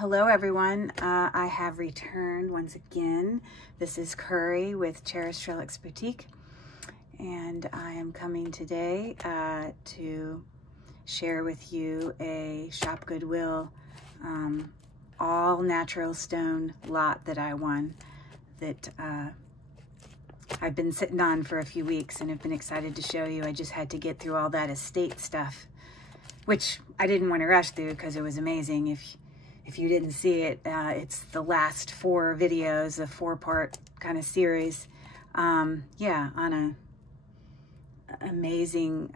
Hello everyone, I have returned once again. This is Curry with Cherished Relics Boutique, and I am coming today to share with you a Shop Goodwill all natural stone lot that I won that I've been sitting on for a few weeks and have been excited to show you. I just had to get through all that estate stuff, which I didn't want to rush through because it was amazing. If you didn't see it, it's the last 4 videos, a 4-part kind of series. Yeah, on a amazing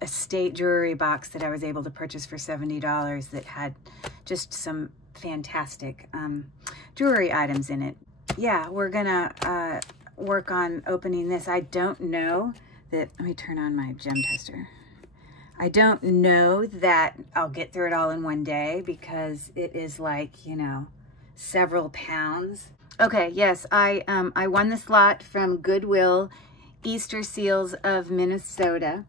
estate jewelry box that I was able to purchase for $70 that had just some fantastic jewelry items in it. Yeah, we're gonna work on opening this. I don't know that, let me turn on my gem tester. I don't know that I'll get through it all in one day because it is like, you know, several pounds. Okay, yes, I won this lot from Goodwill, Easter Seals of Minnesota.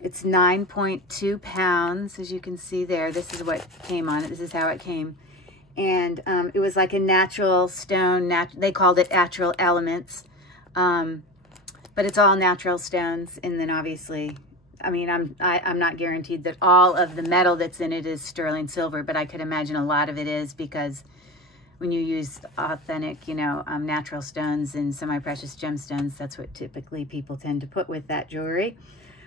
It's 9.2 pounds, as you can see there. This is what came on it. This is how it came. And it was like a natural stone, they called it natural elements. But it's all natural stones, and then obviously, I mean, I'm not guaranteed that all of the metal that's in it is sterling silver, but I could imagine a lot of it is, because when you use authentic, you know, natural stones and semi-precious gemstones, that's what typically people tend to put with that jewelry.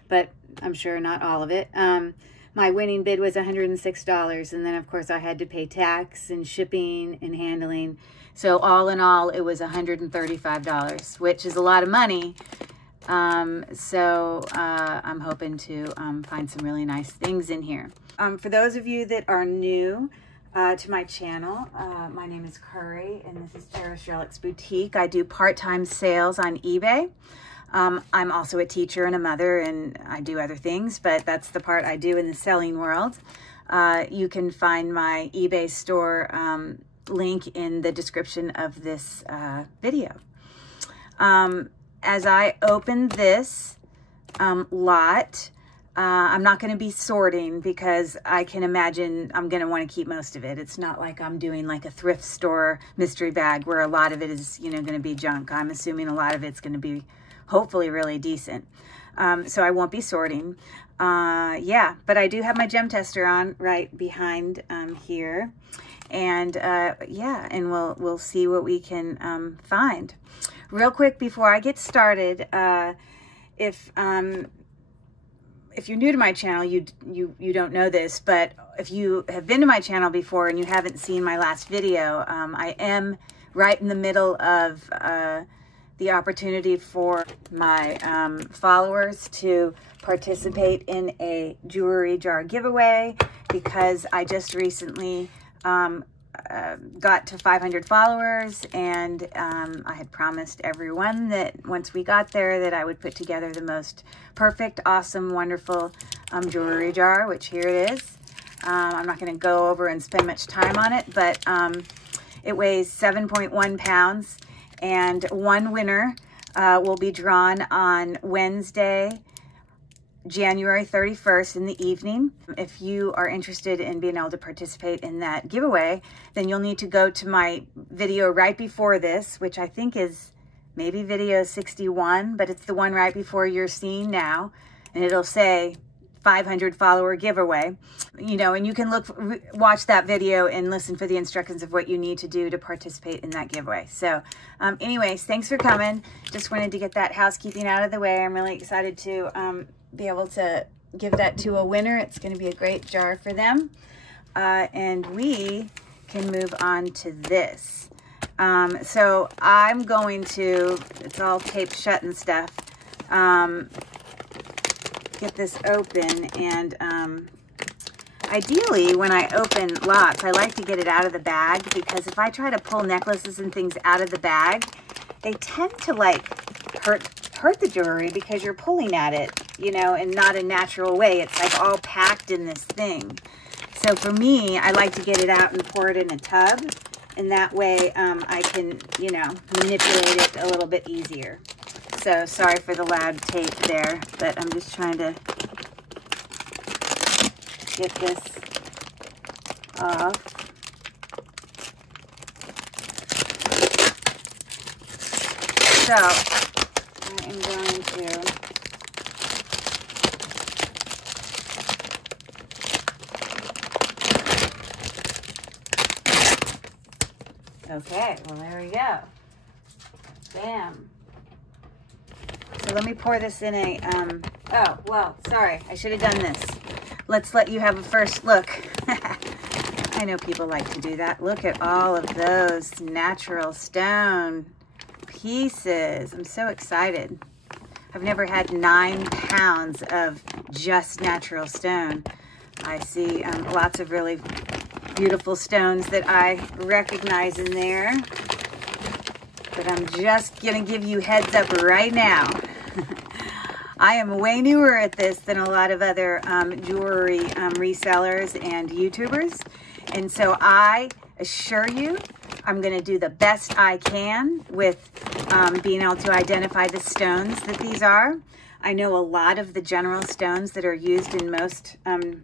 But I'm sure not all of it. My winning bid was $106, and then of course I had to pay tax and shipping and handling. So all in all, it was $135, which is a lot of money. I'm hoping to find some really nice things in here. For those of you that are new to my channel, my name is Curry, and this is Cherished Relics Boutique. I do part-time sales on eBay. I'm also a teacher and a mother, and I do other things, but that's the part I do in the selling world. You can find my eBay store link in the description of this video. As I open this lot, I'm not going to be sorting because I can imagine I'm going to want to keep most of it. It's not like I'm doing like a thrift store mystery bag where a lot of it is, you know, going to be junk. I'm assuming a lot of it's going to be hopefully really decent. So I won't be sorting. Yeah, but I do have my gem tester on right behind here. And yeah, and we'll see what we can find. Real quick before I get started, if you're new to my channel, you don't know this, but if you have been to my channel before and you haven't seen my last video, I am right in the middle of the opportunity for my followers to participate in a jewelry jar giveaway, because I just recently got to 500 followers, and I had promised everyone that once we got there that I would put together the most perfect, awesome, wonderful jewelry jar, which here it is. I'm not going to go over and spend much time on it, but it weighs 7.1 pounds, and one winner will be drawn on Wednesday, January 31st in the evening. If you are interested in being able to participate in that giveaway, then you'll need to go to my video right before this, which I think is maybe video 61, but it's the one right before you're seeing now, and it'll say 500 follower giveaway, you know, and you can watch that video and listen for the instructions of what you need to do to participate in that giveaway. So anyways, thanks for coming. Just wanted to get that housekeeping out of the way. I'm really excited to be able to give that to a winner. It's going to be a great jar for them. And we can move on to this. So I'm going to, it's all taped shut and stuff, get this open, and ideally when I open lots, I like to get it out of the bag, because if I try to pull necklaces and things out of the bag, they tend to like hurt the jewelry because you're pulling at it, you know, in not a natural way. It's like all packed in this thing. So for me, I like to get it out and pour it in a tub, and that way I can, you know, manipulate it a little bit easier. So sorry for the loud tape there, but I'm just trying to get this off. So I am going to okay, well, there we go. Bam. So let me pour this in a, oh, well, sorry, I should have done this. Let's let you have a first look. I know people like to do that. Look at all of those natural stone pieces. I'm so excited. I've never had 9 pounds of just natural stone. I see lots of really beautiful stones that I recognize in there. But I'm just gonna give you heads up right now. I am way newer at this than a lot of other jewelry resellers and YouTubers. And so I assure you, I'm gonna do the best I can with being able to identify the stones that these are. I know a lot of the general stones that are used in most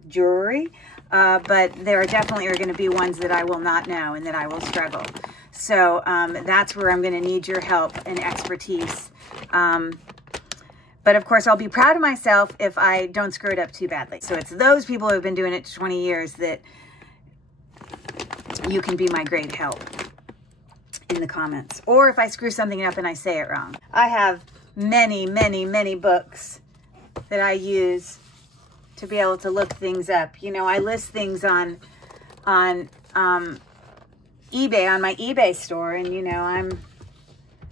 jewelry, but there definitely are gonna be ones that I will not know and that I will struggle. So that's where I'm gonna need your help and expertise. But of course, I'll be proud of myself if I don't screw it up too badly. So it's those people who have been doing it 20 years that you can be my great help in the comments. Or if I screw something up and I say it wrong. I have many, many, many books that I use to be able to look things up. You know, I list things on eBay, on my eBay store, and you know,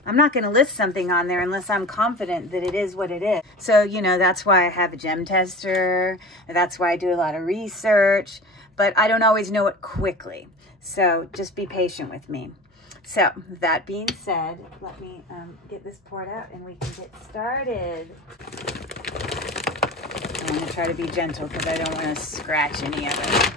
I'm not going to list something on there unless I'm confident that it is what it is. So, you know, that's why I have a gem tester. That's why I do a lot of research, but I don't always know it quickly. So just be patient with me. So that being said, let me get this poured out and we can get started. I'm going to try to be gentle because I don't want to scratch any of it.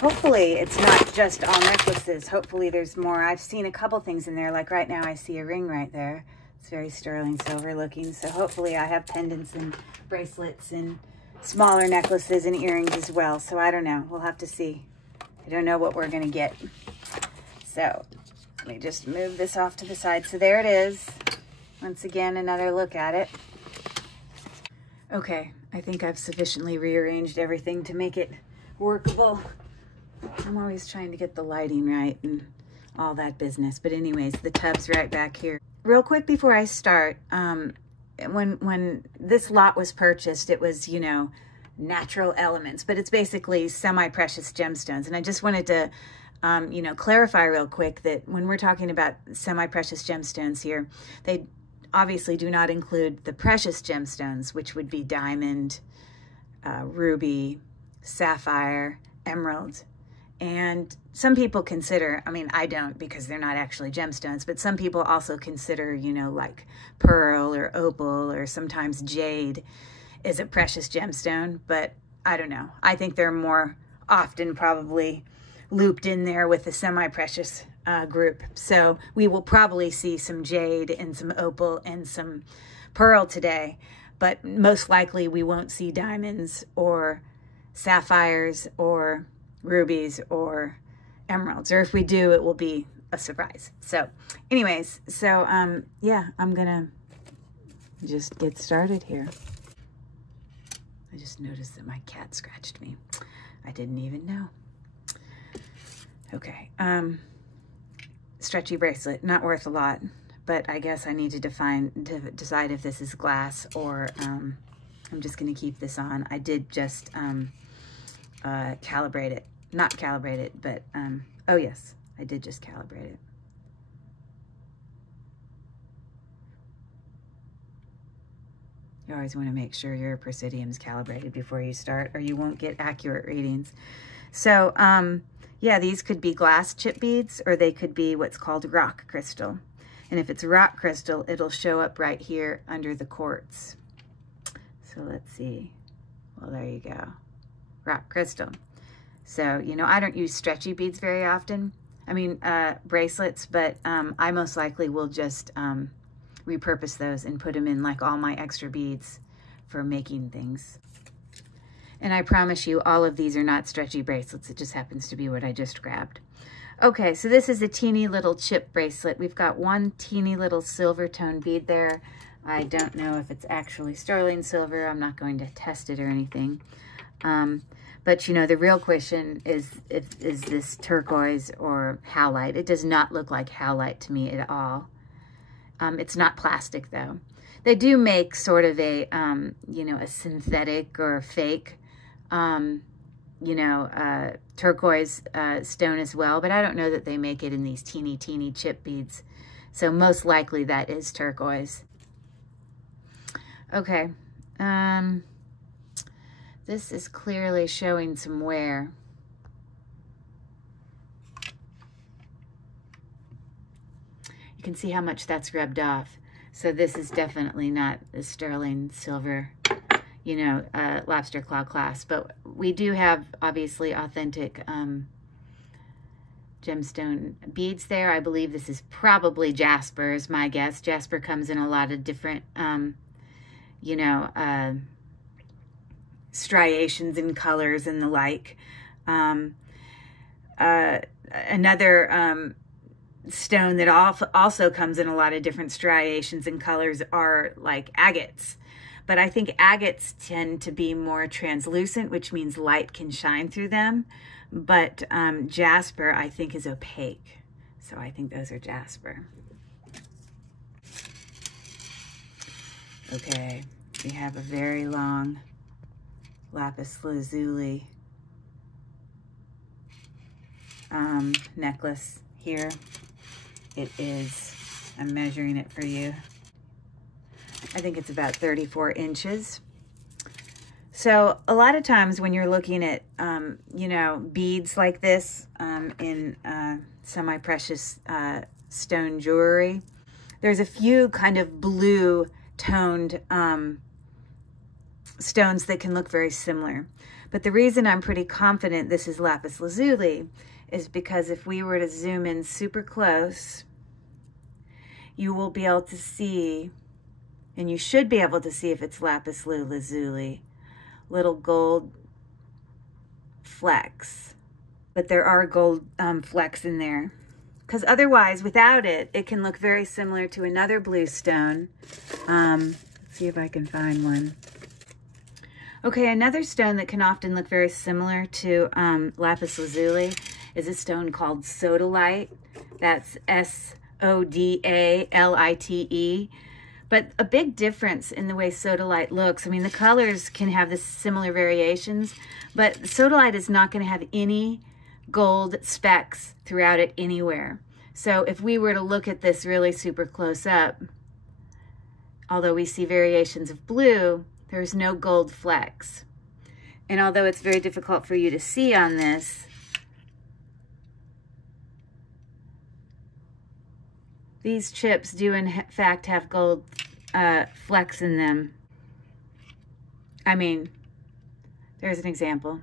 Hopefully it's not just all necklaces. Hopefully there's more. I've seen a couple things in there. Like right now I see a ring right there. It's very sterling silver looking. So hopefully I have pendants and bracelets and smaller necklaces and earrings as well. So I don't know. We'll have to see. I don't know what we're going to get. So let me just move this off to the side. So there it is. Once again, another look at it. Okay, I think I've sufficiently rearranged everything to make it workable. I'm always trying to get the lighting right and all that business. But anyways, the tub's right back here. Real quick before I start, when this lot was purchased, it was, you know, natural elements, but it's basically semi-precious gemstones. And I just wanted to, you know, clarify real quick that when we're talking about semi-precious gemstones here, they obviously do not include the precious gemstones, which would be diamond, ruby, sapphire, emerald. And some people consider, I mean, I don't because they're not actually gemstones, but some people also consider, you know, like pearl or opal or sometimes jade is a precious gemstone, but I don't know. I think they're more often probably looped in there with the semi-precious group. So we will probably see some jade and some opal and some pearl today, but most likely we won't see diamonds or sapphires or rubies or emeralds, or if we do, it will be a surprise. So anyways, so yeah, I'm gonna just get started here. I just noticed that my cat scratched me. I didn't even know. Okay, stretchy bracelet, not worth a lot, but I guess I need to decide if this is glass or I'm just gonna keep this on. I did just calibrate it. Not calibrate it, but, oh yes, I did just calibrate it. You always want to make sure your presidium's calibrated before you start, or you won't get accurate readings. So, yeah, these could be glass chip beads, or they could be what's called rock crystal. And if it's rock crystal, it'll show up right here under the quartz. So let's see. Well, there you go. Rock crystal. So, you know, I don't use stretchy beads very often. I mean, bracelets, but I most likely will just repurpose those and put them in like all my extra beads for making things. And I promise you, all of these are not stretchy bracelets. It just happens to be what I just grabbed. Okay, so this is a teeny little chip bracelet. We've got one teeny little silver tone bead there. I don't know if it's actually sterling silver. I'm not going to test it or anything. But you know, the real question is this turquoise or howlite? It does not look like howlite to me at all. It's not plastic though. They do make sort of a, you know, a synthetic or a fake, you know, turquoise stone as well, but I don't know that they make it in these teeny chip beads. So most likely that is turquoise. Okay. This is clearly showing some wear. You can see how much that's rubbed off. So this is definitely not a sterling silver, you know, lobster claw clasp, but we do have obviously authentic gemstone beads there. I believe this is probably jasper is my guess. Jasper comes in a lot of different, you know, striations and colors and the like. Another stone that also comes in a lot of different striations and colors are like agates. But I think agates tend to be more translucent, which means light can shine through them. But jasper, I think, is opaque. So I think those are jasper. Okay, we have a very long lapis lazuli necklace here. It is, I'm measuring it for you. I think it's about 34 inches. So a lot of times when you're looking at, you know, beads like this in semi-precious stone jewelry, there's a few kind of blue toned stones that can look very similar. But the reason I'm pretty confident this is lapis lazuli is because if we were to zoom in super close, you will be able to see, and you should be able to see if it's lapis lazuli, little gold flecks. But there are gold flecks in there. Because otherwise, without it, it can look very similar to another blue stone. Let's see if I can find one. Okay, another stone that can often look very similar to lapis lazuli is a stone called sodalite. That's S-O-D-A-L-I-T-E. But a big difference in the way sodalite looks, I mean, the colors can have the similar variations, but sodalite is not going to have any gold specks throughout it anywhere. So if we were to look at this really super close up, although we see variations of blue, there's no gold flecks. And although it's very difficult for you to see on this, these chips do in fact have gold flecks in them. I mean, there's an example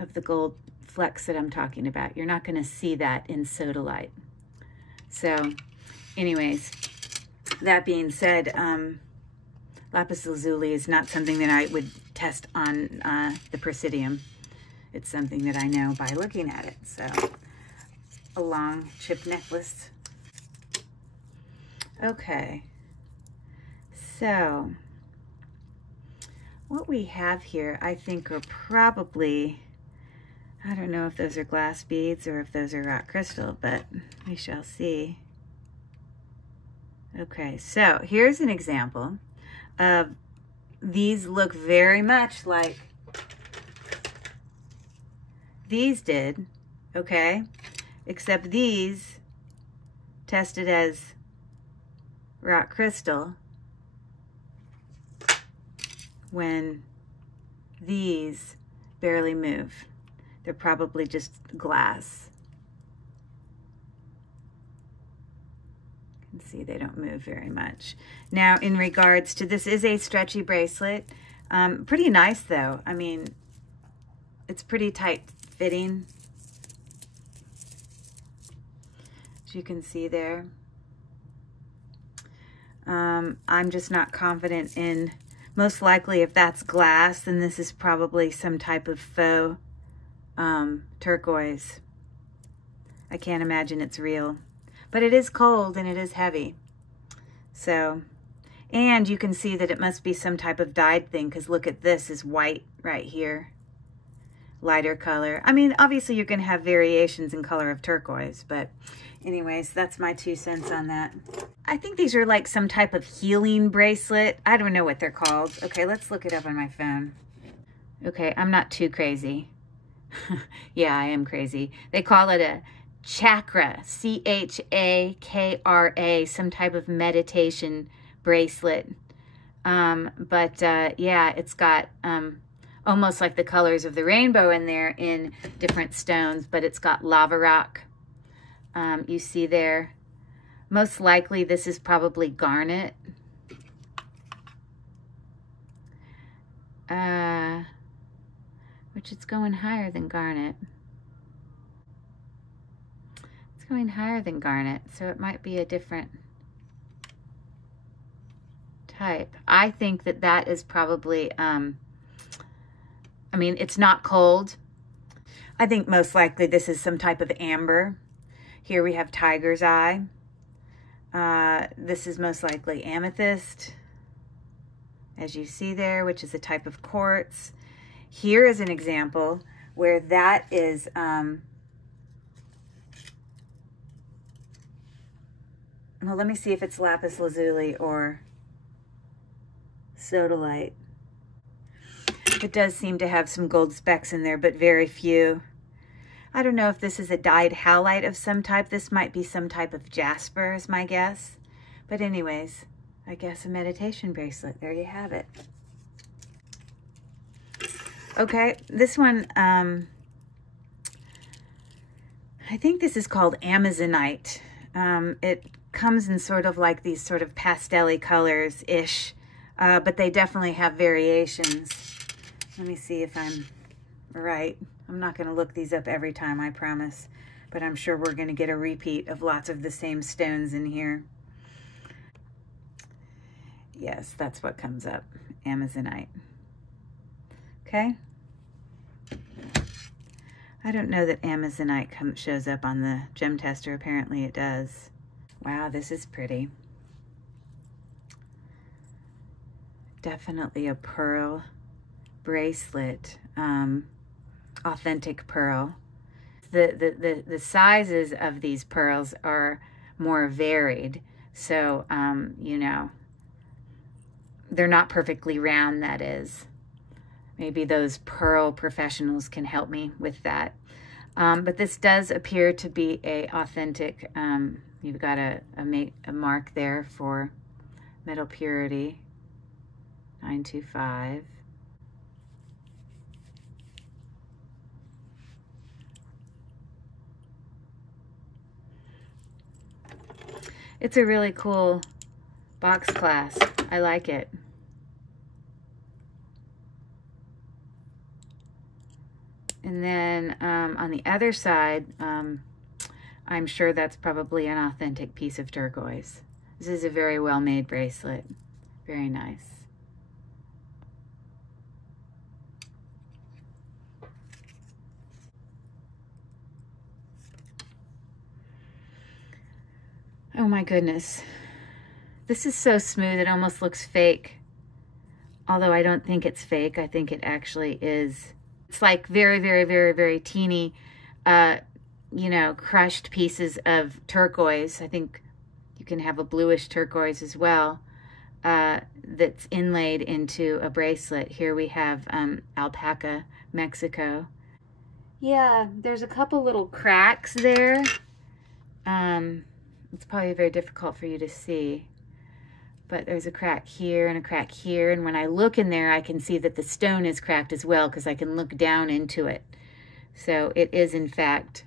of the gold flecks that I'm talking about. You're not going to see that in sodalite. So anyways, that being said, lapis lazuli is not something that I would test on the Presidium. It's something that I know by looking at it. So a long chip necklace. Okay, so what we have here, I think, are probably, I don't know if those are glass beads or if those are rock crystal, but we shall see. Okay, so here's an example of these. Look very much like these did, okay, except these tested as rock crystal when these barely move. They're probably just glass. You can see they don't move very much. Now, in regards to this, is a stretchy bracelet. Pretty nice though. I mean, it's pretty tight fitting, as you can see there. I'm just not confident in, most likely if that's glass, then this is probably some type of faux turquoise. I can't imagine it's real. But it is cold and it is heavy. So, and you can see that it must be some type of dyed thing, because look at this is white right here. Lighter color. I mean, obviously you're going to have variations in color of turquoise, but anyways, that's my 2 cents on that. I think these are like some type of healing bracelet. I don't know what they're called. Okay, let's look it up on my phone. Okay, I'm not too crazy. Yeah, I am crazy. They call it a chakra, C-H-A-K-R-A, some type of meditation bracelet. Yeah, it's got almost like the colors of the rainbow in there in different stones, but it's got lava rock. You see there. Most likely this is probably garnet. Which it's going higher than garnet. It's going higher than garnet, so it might be a different type. I think that that is probably, I mean, it's not cold. I think most likely this is some type of amber. Here we have tiger's eye. This is most likely amethyst, as you see there, which is a type of quartz. Here is an example where that is, well, let me see if it's lapis lazuli or sodalite. It does seem to have some gold specks in there, but very few. I don't know if this is a dyed halite of some type. This might be some type of jasper is my guess. But anyways, I guess a meditation bracelet. There you have it. Okay, this one, I think this is called Amazonite. It comes in sort of like these sort of pastel-y colors-ish, but they definitely have variations. Let me see if I'm right. I'm not going to look these up every time, I promise, but I'm sure we're going to get a repeat of lots of the same stones in here. Yes, that's what comes up, Amazonite. Okay. I don't know that Amazonite shows up on the gem tester. Apparently it does. Wow, this is pretty. Definitely a pearl bracelet. Authentic pearl. The sizes of these pearls are more varied. So, you know, they're not perfectly round, that is. Maybe those pearl professionals can help me with that. But this does appear to be a authentic, you've got a mark there for metal purity, 925. It's a really cool box clasp. I like it. And then on the other side, I'm sure that's probably an authentic piece of turquoise. This is a very well-made bracelet. Very nice. Oh my goodness. This is so smooth, it almost looks fake. Although I don't think it's fake, I think it actually is. It's like very, very, very, very teeny, you know, crushed pieces of turquoise. I think you can have a bluish turquoise as well, that's inlaid into a bracelet. Here we have alpaca, Mexico. Yeah, there's a couple little cracks there. It's probably very difficult for you to see. But there's a crack here and a crack here, and when I look in there, I can see that the stone is cracked as well because I can look down into it. So it is, in fact,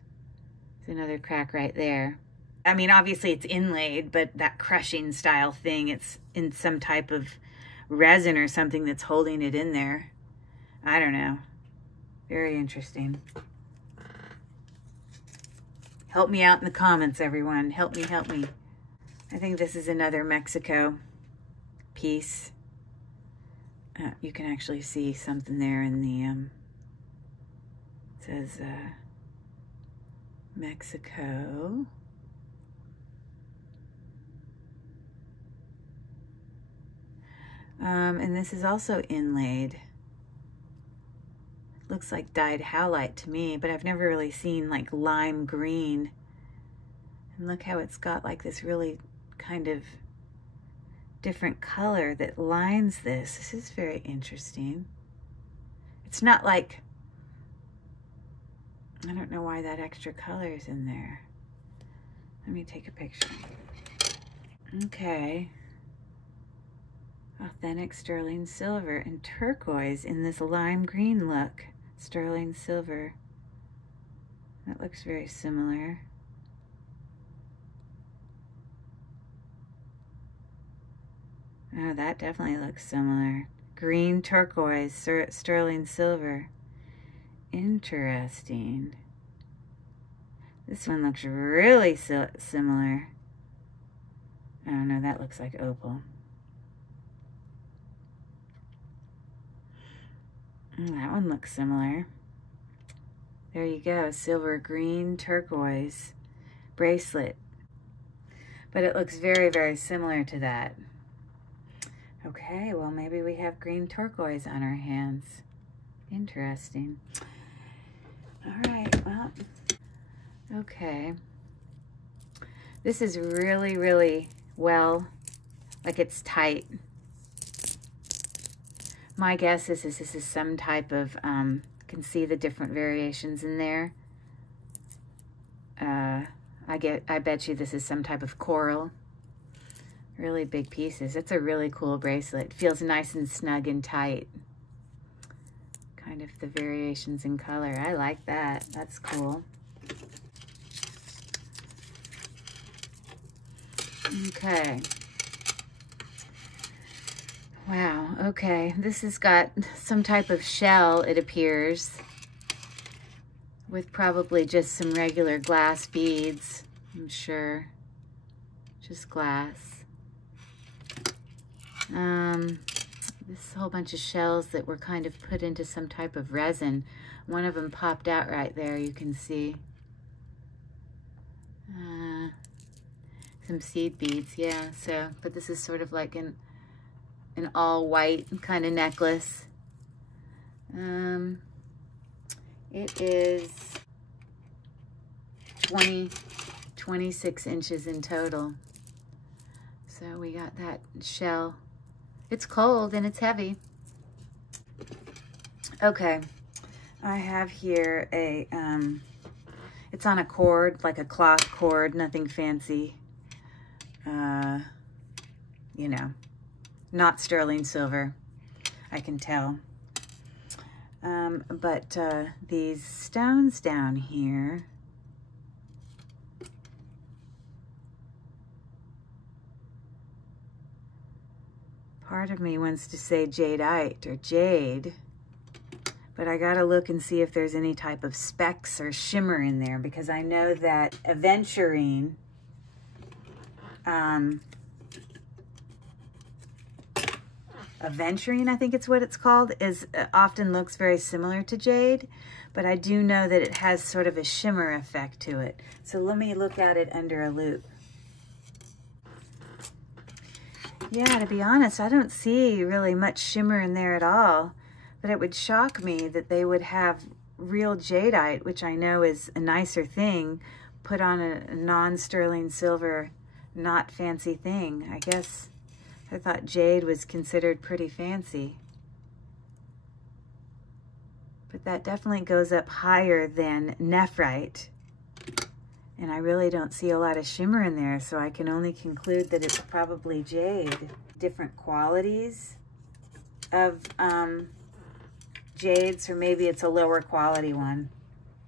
there's another crack right there. I mean, obviously it's inlaid, but that crushing style thing, it's in some type of resin or something that's holding it in there. I don't know. Very interesting. Help me out in the comments, everyone. Help me, help me. I think this is another Mexico piece. You can actually see something there in the, it says Mexico. And this is also inlaid. Looks like dyed howlite to me, but I've never really seen like lime green. And look how it's got like this really kind of different color that lines this. This is very interesting. It's not like, I don't know why that extra color is in there. Let me take a picture. Okay. Authentic sterling silver and turquoise in this lime green look. Sterling silver. That looks very similar. Oh, that definitely looks similar. Green turquoise, sterling silver. Interesting. This one looks really similar. Oh no, that looks like opal. That one looks similar. There you go, silver, green, turquoise bracelet. But it looks very, very similar to that. Okay, well maybe we have green turquoise on our hands. Interesting. All right, well, okay. This is really, really well, like it's tight. My guess is this is some type of, can see the different variations in there. I bet you this is some type of coral. Really big pieces. It's a really cool bracelet. Feels nice and snug and tight. Kind of the variations in color. I like that. That's cool. Okay. Wow, okay. This has got some type of shell, it appears, with probably just some regular glass beads, I'm sure. Just glass. This whole bunch of shells that were kind of put into some type of resin. One of them popped out right there, you can see. Some seed beads, yeah. So, but this is sort of like an all white kind of necklace. It is 26 inches in total. So we got that shell. It's cold and it's heavy. Okay, I have here a, it's on a cord, like a cloth cord, nothing fancy. You know, not sterling silver, I can tell. But these stones down here, part of me wants to say jadeite or jade, but I gotta look and see if there's any type of specks or shimmer in there, because I know that aventurine, aventurine, I think it's what it's called, is often looks very similar to jade, but I do know that it has sort of a shimmer effect to it. So let me look at it under a loupe. Yeah, to be honest, I don't see really much shimmer in there at all, but it would shock me that they would have real jadeite, which I know is a nicer thing, put on a non-sterling silver, not fancy thing. I guess I thought jade was considered pretty fancy. But that definitely goes up higher than nephrite. And I really don't see a lot of shimmer in there, so I can only conclude that it's probably jade. Different qualities of jades, or maybe it's a lower quality one.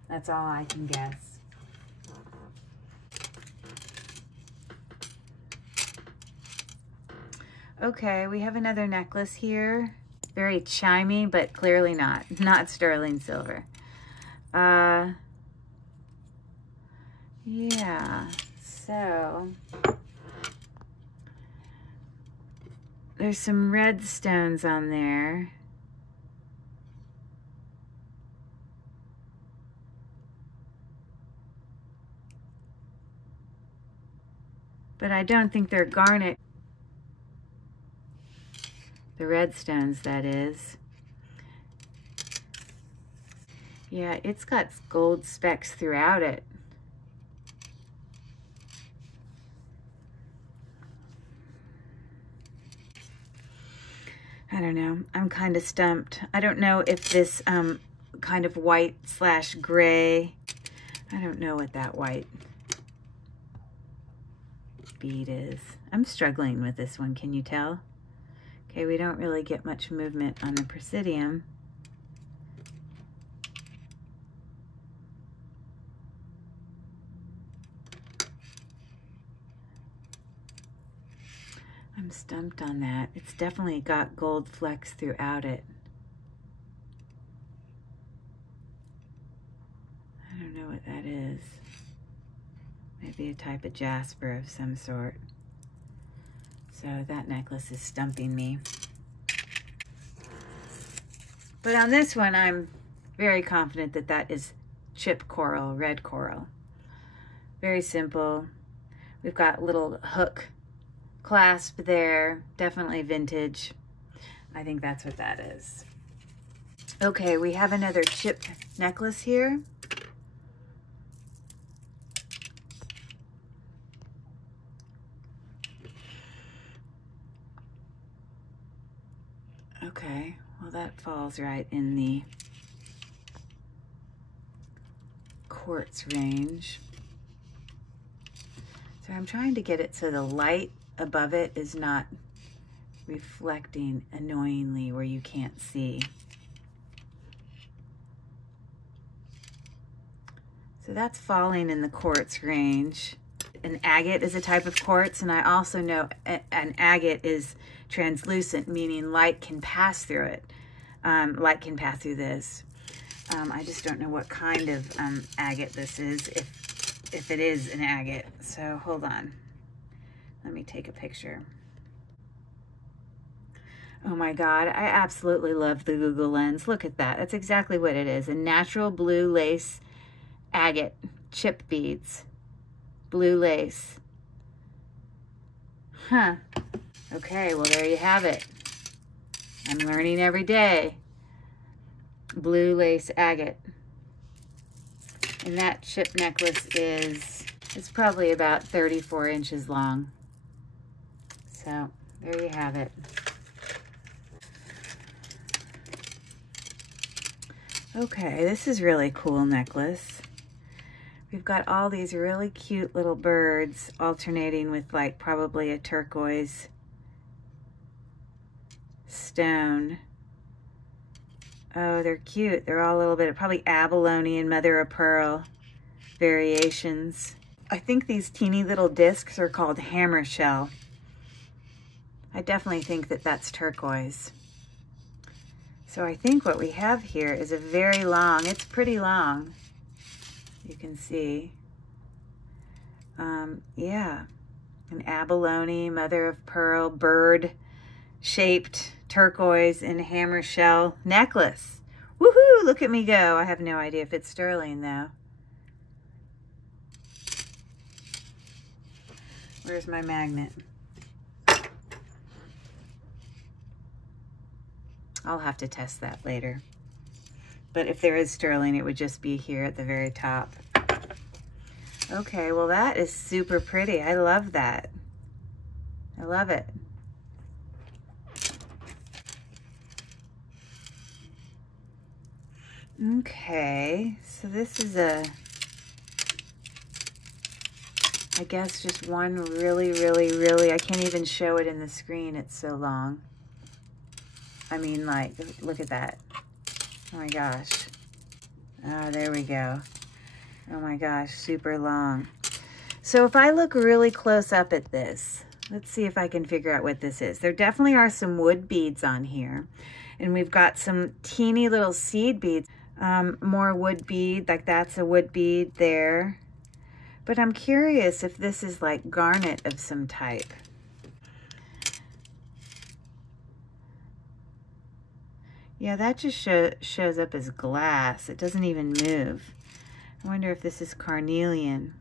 That's all I can guess. Okay, we have another necklace here. Very chimey, but clearly not sterling silver. Yeah, so there's some red stones on there. but I don't think they're garnet. The red stones, that is. Yeah, it's got gold specks throughout it. I don't know. I'm kind of stumped. I don't know if this kind of white slash gray, I don't know what that white bead is. I'm struggling with this one, can you tell? Okay, we don't really get much movement on the Presidium. I'm stumped on that. It's definitely got gold flecks throughout it. I don't know what that is. Maybe a type of jasper of some sort. So that necklace is stumping me. But on this one, I'm very confident that that is chip coral, red coral. Very simple. We've got little hook clasp there, definitely vintage. I think that's what that is. Okay, we have another chip necklace here. Okay, well that falls right in the quartz range. So I'm trying to get it so the light above it is not reflecting annoyingly where you can't see. So that's falling in the quartz range. An agate is a type of quartz, and I also know an agate is translucent, meaning light can pass through it. Light can pass through this. I just don't know what kind of agate this is, if it is an agate. So hold on. Let me take a picture. Oh my God, I absolutely love the Google Lens. Look at that. That's exactly what it is. A natural blue lace agate chip beads. Blue lace. Huh. Okay, well there you have it. I'm learning every day. Blue lace agate. And that chip necklace it's probably about 34 inches long. So there you have it. Okay, this is really cool necklace. We've got all these really cute little birds alternating with like probably a turquoise stone. Oh, they're cute. They're all a little bit of probably abalone and mother of pearl variations. I think these teeny little discs are called hammer shell. I definitely think that that's turquoise. So I think what we have here is a very long, it's pretty long. You can see. Yeah, an abalone, mother of pearl, bird shaped turquoise and hammer shell necklace. Woohoo, look at me go. I have no idea if it's sterling though. Where's my magnet? I'll have to test that later. But if there is sterling, it would just be here at the very top. Okay, well that is super pretty. I love that. I love it. Okay, so this is I guess just one really, I can't even show it in the screen. It's so long. I mean, like, look at that. Oh my gosh. Oh, there we go. Oh my gosh, super long. So if I look really close up at this, let's see if I can figure out what this is. There definitely are some wood beads on here. And we've got some teeny little seed beads. More wood bead, like that's a wood bead there. But I'm curious if this is like garnet of some type. Yeah, that just shows up as glass. It doesn't even move. I wonder if this is carnelian.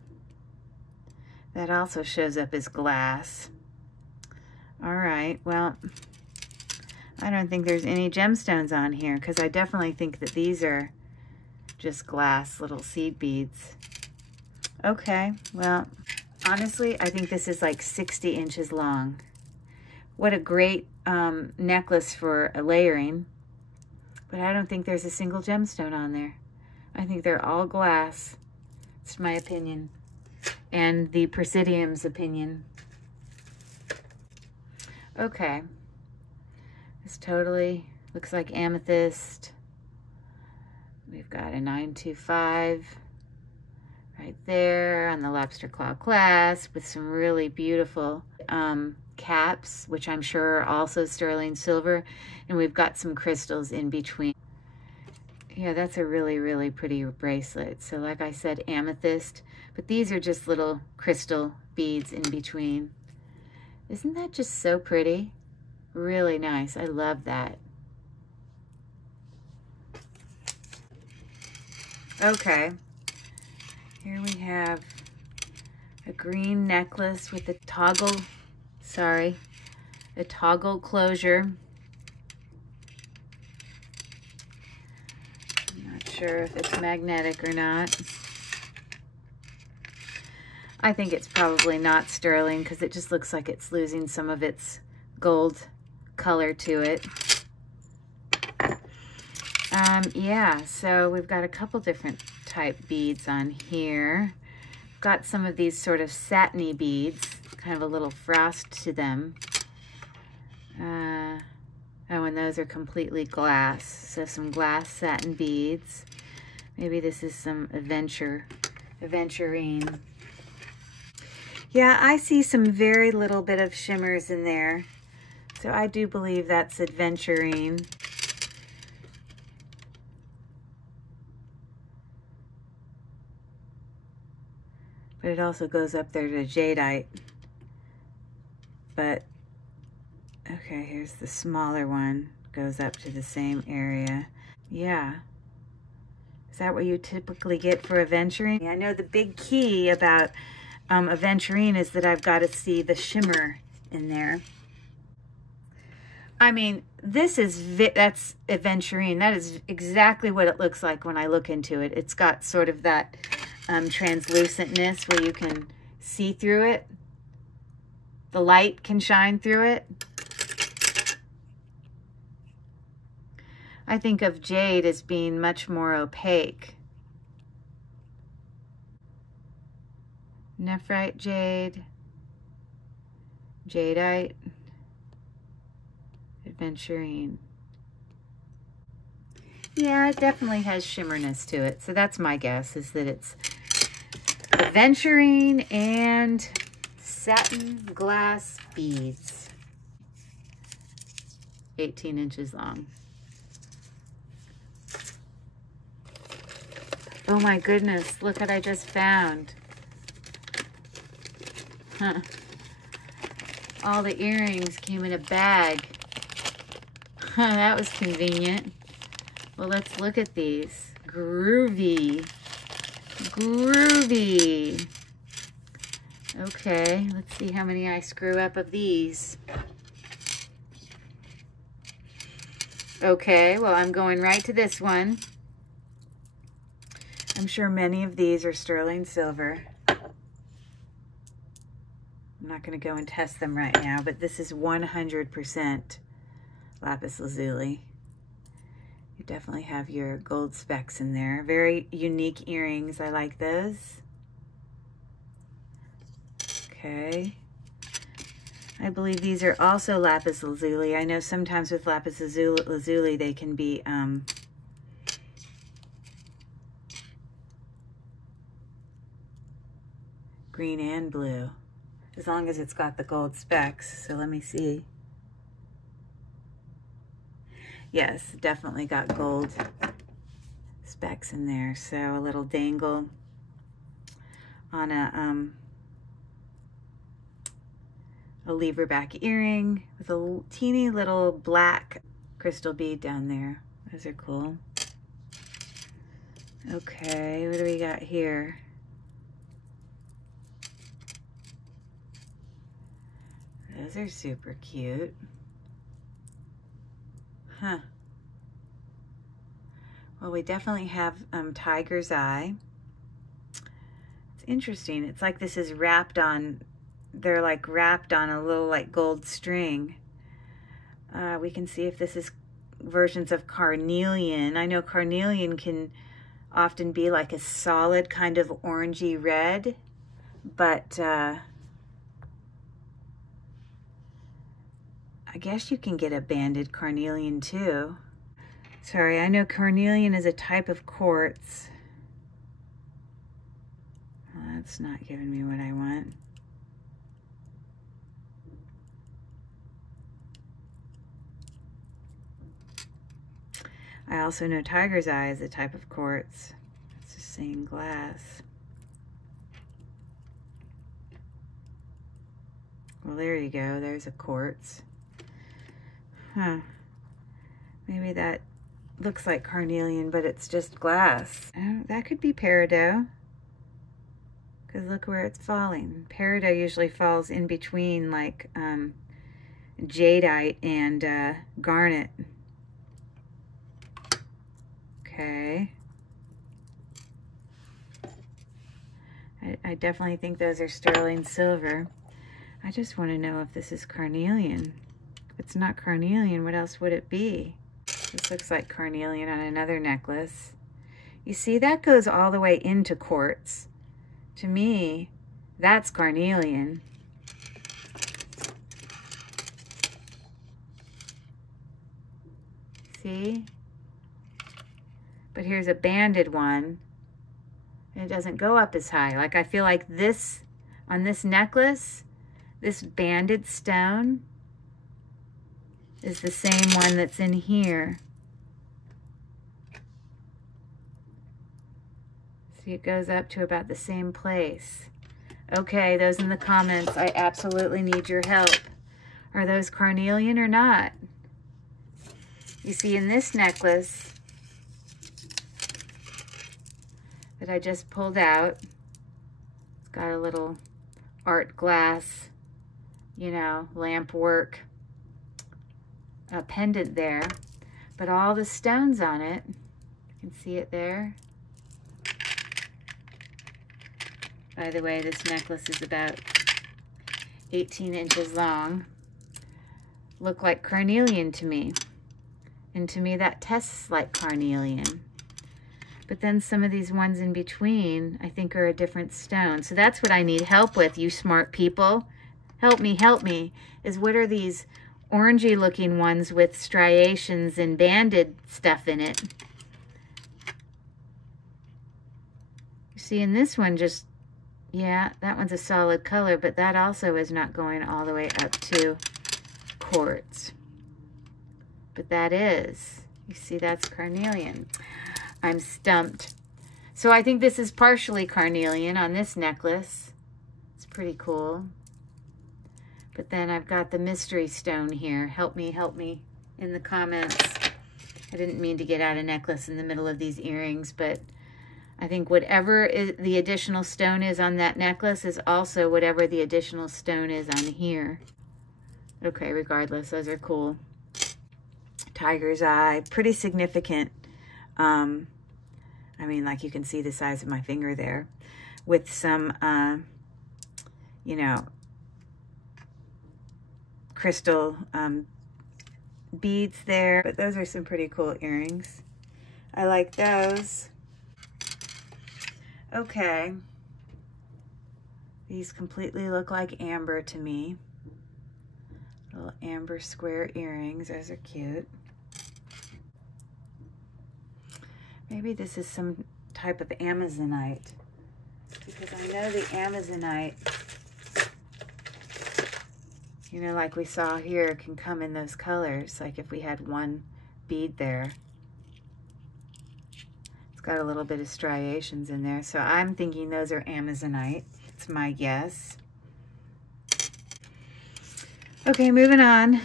That also shows up as glass. All right, well, I don't think there's any gemstones on here because I definitely think that these are just glass little seed beads. Okay, well, honestly, I think this is like 60 inches long. What a great necklace for a layering, but I don't think there's a single gemstone on there. I think they're all glass. It's my opinion, and the Presidium's opinion. Okay, this totally looks like amethyst. We've got a 925 right there on the lobster claw clasp with some really beautiful caps, which I'm sure are also sterling silver, and we've got some crystals in between. Yeah, that's a really, really pretty bracelet. So like I said, amethyst, but these are just little crystal beads in between. Isn't that just so pretty? Really nice. I love that. Okay, here we have a green necklace with a toggle, a toggle closure. I'm not sure if it's magnetic or not. I think it's probably not sterling because it just looks like it's losing some of its gold color to it. Yeah, so we've got a couple different type beads on here. We've got some of these sort of satiny beads, kind of a little frost to them. Oh, and those are completely glass. So some glass satin beads. Maybe this is some aventurine. Yeah, I see some very little bit of shimmers in there. So I do believe that's aventurine. But it also goes up there to jadeite. But, okay, here's the smaller one. Goes up to the same area. Yeah. Is that what you typically get for aventurine? I know the big key about aventurine is that I've got to see the shimmer in there. I mean, that's aventurine. That is exactly what it looks like when I look into it. It's got sort of that translucentness where you can see through it. The light can shine through it. I think of jade as being much more opaque. Nephrite jade, jadeite, aventurine. Yeah, it definitely has shimmerness to it. So that's my guess, is that it's aventurine and satin glass beads. 18 inches long. Oh my goodness, look what I just found. Huh. All the earrings came in a bag. That was convenient. Well, let's look at these. Groovy. Groovy. Okay, let's see how many I screw up of these. Okay, well, I'm going right to this one. I'm sure many of these are sterling silver. I'm not going to go and test them right now, but this is 100% lapis lazuli. You definitely have your gold specks in there. Very unique earrings. I like those. Okay. I believe these are also lapis lazuli. I know sometimes with lapis lazuli they can be green and blue, as long as it's got the gold specks. So let me see. Yes, definitely got gold specks in there. So a little dangle on a lever back earring with a teeny little black crystal bead down there. Those are cool. Okay, what do we got here? Those are super cute. Huh. Well, we definitely have tiger's eye. It's interesting. It's like this is wrapped on, they're like wrapped on a little like gold string. We can see if this is versions of carnelian. I know carnelian can often be like a solid kind of orangey red, but I guess you can get a banded carnelian too. Sorry, I know carnelian is a type of quartz. Well, that's not giving me what I want. I also know tiger's eye is a type of quartz. It's the same glass. Well, there you go. There's a quartz. Huh. Maybe that looks like carnelian, but it's just glass. Oh, that could be peridot. Because look where it's falling. Peridot usually falls in between like jadeite and garnet. Okay. I definitely think those are sterling silver. I just want to know if this is carnelian. If it's not carnelian, what else would it be? This looks like carnelian on another necklace. You see, that goes all the way into quartz. To me, that's carnelian. See? But here's a banded one. And it doesn't go up as high. Like I feel like this, on this necklace, this banded stone is the same one that's in here. See, it goes up to about the same place. Okay, those in the comments, I absolutely need your help. Are those carnelian or not? You see, in this necklace that I just pulled out, it's got a little art glass, you know, lamp work pendant there, but all the stones on it, you can see it there. By the way, this necklace is about 18 inches long. Look like carnelian to me. And to me that tests like carnelian. But then some of these ones in between, I think are a different stone. So that's what I need help with, you smart people. Help me, is what are these orangey looking ones with striations and banded stuff in it? You see, in this one just, yeah, that one's a solid color, but that also is not going all the way up to quartz. But that is. You see, that's carnelian. I'm stumped. So I think this is partially carnelian on this necklace. It's pretty cool. But then I've got the mystery stone here. Help me in the comments. I didn't mean to get out a necklace in the middle of these earrings, but I think whatever the additional stone is on that necklace is also whatever the additional stone is on here. Okay, regardless, those are cool. Tiger's eye, pretty significant. I mean, like you can see the size of my finger there with some, you know, crystal beads there. But those are some pretty cool earrings. I like those. Okay. These completely look like amber to me. Little amber square earrings. Those are cute. Maybe this is some type of Amazonite, because I know the Amazonite, you know, like we saw here, can come in those colors. Like if we had one bead there, it's got a little bit of striations in there. So I'm thinking those are Amazonite. It's my guess. Okay, moving on.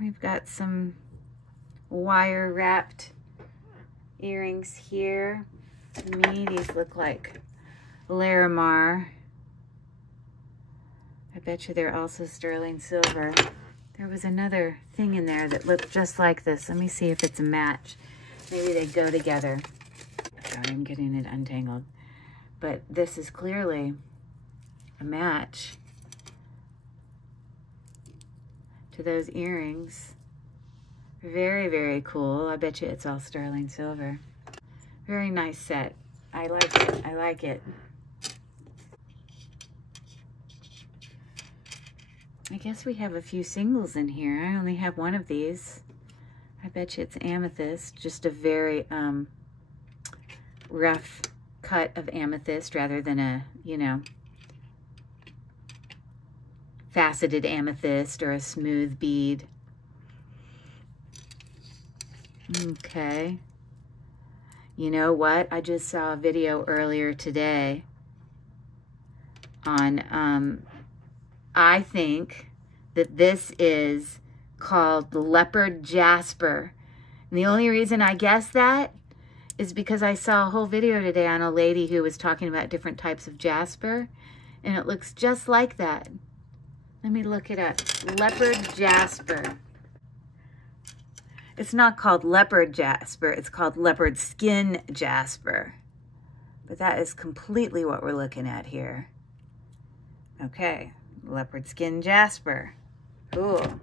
We've got some wire wrapped earrings here. To me, these look like Larimar. I bet you they're also sterling silver. There was another thing in there that looked just like this. Let me see if it's a match. Maybe they go together. Sorry, I'm getting it untangled. But this is clearly a match to those earrings. Very, very cool. I bet you it's all sterling silver. Very nice set. I like it. I like it. I guess we have a few singles in here. I only have one of these. I bet you it's amethyst. Just a very rough cut of amethyst rather than a, you know, faceted amethyst or a smooth bead. Okay. You know what? I just saw a video earlier today on, I think that this is called leopard jasper. And the only reason I guessed that is because I saw a whole video today on a lady who was talking about different types of jasper, and it looks just like that. Let me look it up. Leopard jasper. It's not called leopard jasper, it's called leopard skin jasper. But that is completely what we're looking at here. Okay, leopard skin jasper. Cool.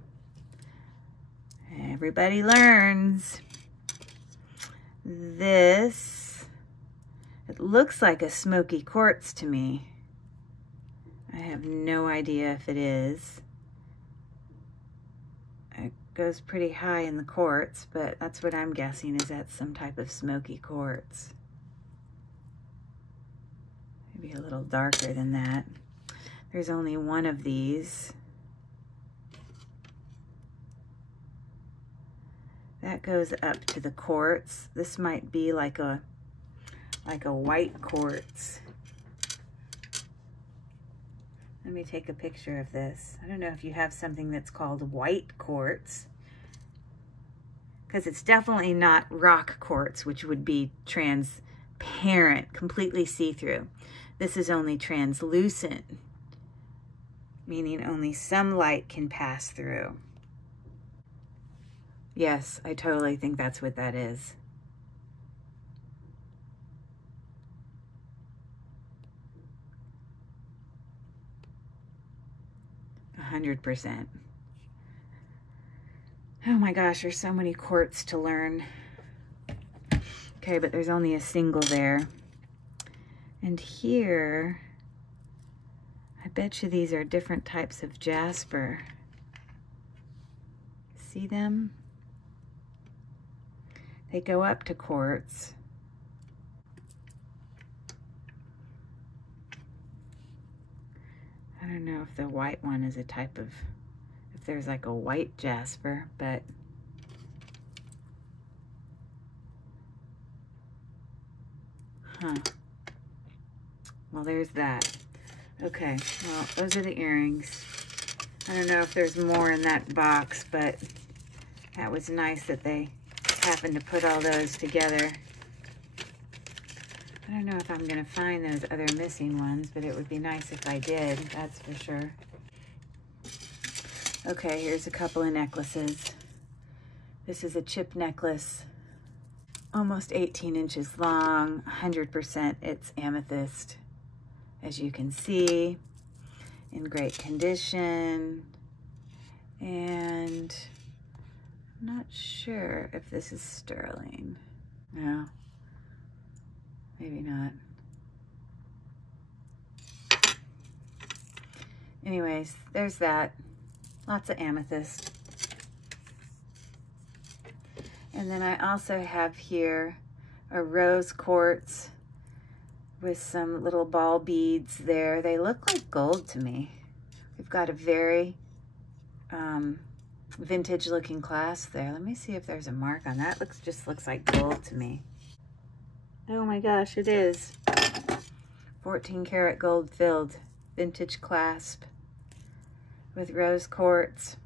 Everybody learns. This, it looks like a smoky quartz to me. I have no idea if it is. It goes pretty high in the quartz, but that's what I'm guessing, is that some type of smoky quartz. Maybe a little darker than that. There's only one of these. That goes up to the quartz. This might be like a white quartz. Let me take a picture of this. I don't know if you have something that's called white quartz, because it's definitely not rock quartz, which would be transparent, completely see-through. This is only translucent, meaning only some light can pass through. Yes, I totally think that's what that is. %100%. Oh my gosh, there's so many quartz to learn. Okay, but there's only a single there. And here, I bet you these are different types of jasper. See them? They go up to quartz. I don't know if the white one is a type of, if there's like a white jasper, but well, there's that. Okay, well, those are the earrings. I don't know if there's more in that box, but that was nice that they happened to put all those together. I don't know if I'm gonna find those other missing ones, but it would be nice if I did, that's for sure. Okay, here's a couple of necklaces. This is a chip necklace, almost 18 inches long, 100% it's amethyst, as you can see, in great condition. And I'm not sure if this is sterling. No, maybe not. Anyways, there's that. Lots of amethyst. And then I also have here a rose quartz with some little ball beads there. They look like gold to me. We've got a very vintage looking clasp there. Let me see if there's a mark on that. Just looks like gold to me. Oh my gosh, it is. 14 karat gold filled vintage clasp with rose quartz,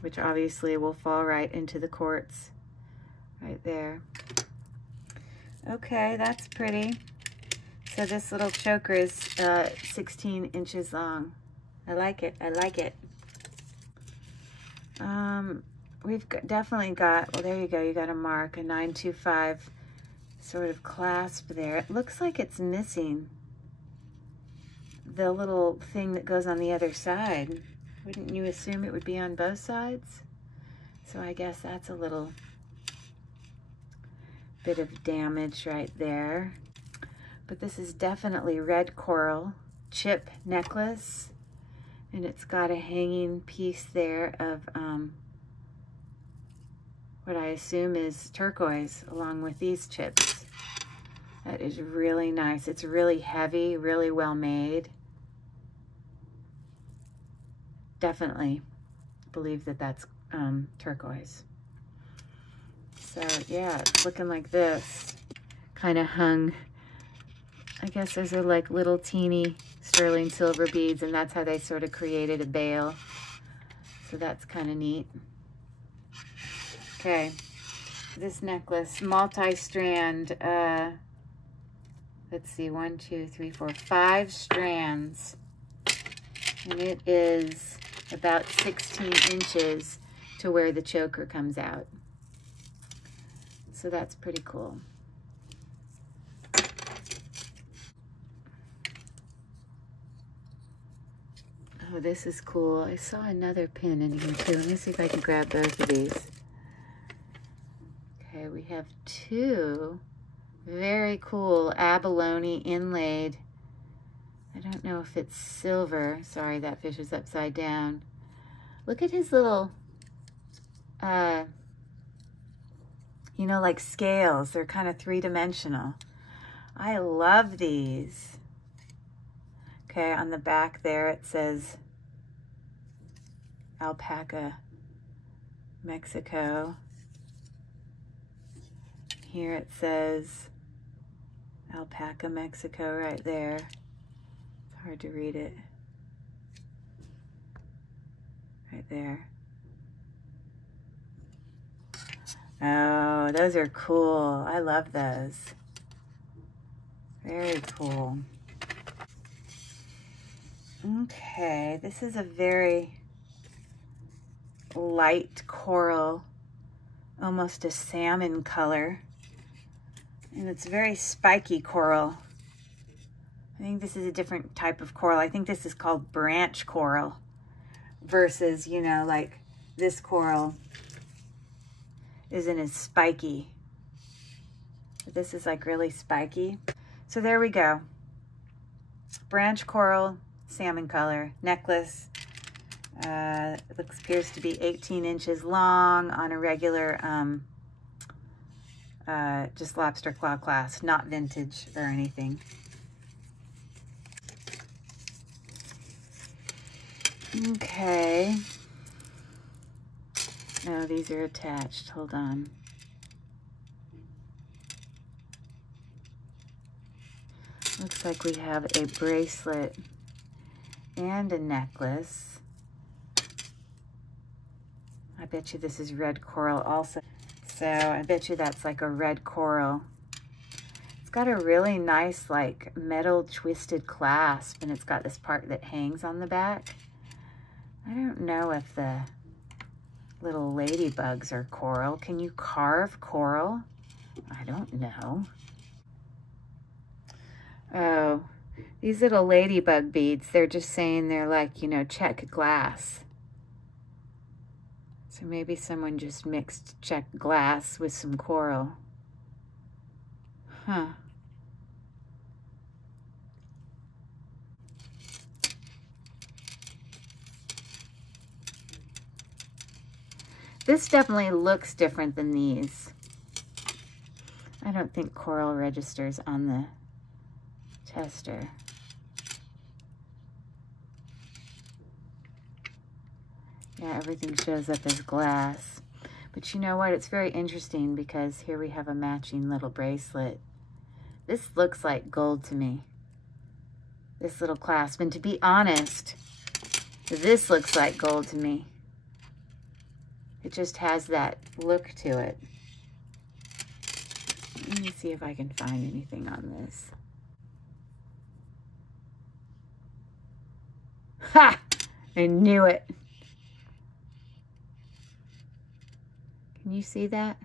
which obviously will fall right into the quartz right there. Okay, that's pretty. So this little choker is 16 inches long. I like it. I like it. Definitely got, well, there you go. You got a mark, a 925 sort of clasp there. It looks like it's missing the little thing that goes on the other side. Wouldn't you assume it would be on both sides? So I guess that's a little bit of damage right there. But this is definitely red coral chip necklace, and it's got a hanging piece there of what I assume is turquoise along with these chips. That is really nice. It's really heavy, really well made. Definitely believe that that's turquoise. So yeah, it's looking like this. Kind of hung, I guess those are like little teeny sterling silver beads, and that's how they sort of created a bail. So that's kind of neat. Okay, this necklace, multi-strand, let's see, 1, 2, 3, 4, 5 strands. And it is about 16 inches to where the choker comes out. So that's pretty cool. Oh, this is cool. I saw another pin in here too. Let me see if I can grab both of these. Okay, we have 2 very cool abalone inlaid. I don't know if it's silver. Sorry, that fish is upside down. Look at his little, you know, like scales. They're kind of 3-dimensional. I love these. Okay, on the back there it says Alpaca, Mexico. Here it says Alpaca, Mexico right there. It's hard to read it. Right there. Oh, those are cool. I love those. Very cool. Okay, this is a very light coral, almost a salmon color. And it's very spiky coral. I think this is a different type of coral. I think this is called branch coral versus, you know, like this coral isn't as spiky. But this is like really spiky. So there we go. Branch coral, salmon color, necklace. It appears to be 18 inches long on a regular, just lobster claw clasp, not vintage or anything. Okay. Oh, these are attached. Hold on. Looks like we have a bracelet and a necklace. I bet you this is red coral also. So I bet you that's like a red coral. It's got a really nice like metal twisted clasp, and it's got this part that hangs on the back. I don't know if the little ladybugs are coral. Can you carve coral? I don't know. Oh, these little ladybug beads, they're just saying they're like, you know, check glass. So maybe someone just mixed check glass with some coral. Huh. This definitely looks different than these. I don't think coral registers on the tester. Yeah, everything shows up as glass. But you know what? It's very interesting because here we have a matching little bracelet. This looks like gold to me. This little clasp. And to be honest, this looks like gold to me. It just has that look to it. Let me see if I can find anything on this. Ha! I knew it. Can you see that?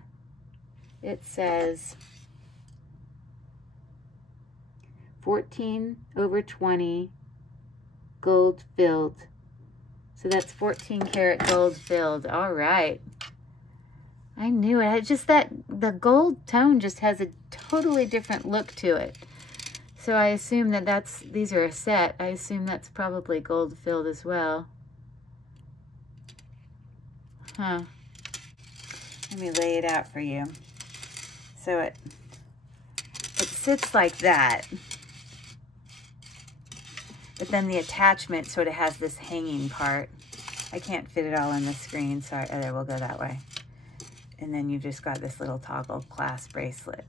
It says 14/20 gold filled. So that's 14 karat gold filled. All right. I knew it. Just that the gold tone just has a totally different look to it. So I assume that these are a set. I assume that's probably gold filled as well. Huh. Let me lay it out for you. So it sits like that. But then the attachment sort of has this hanging part. I can't fit it all on the screen. Sorry. Oh, there, we'll go that way. And then you've just got this little toggle clasp bracelet.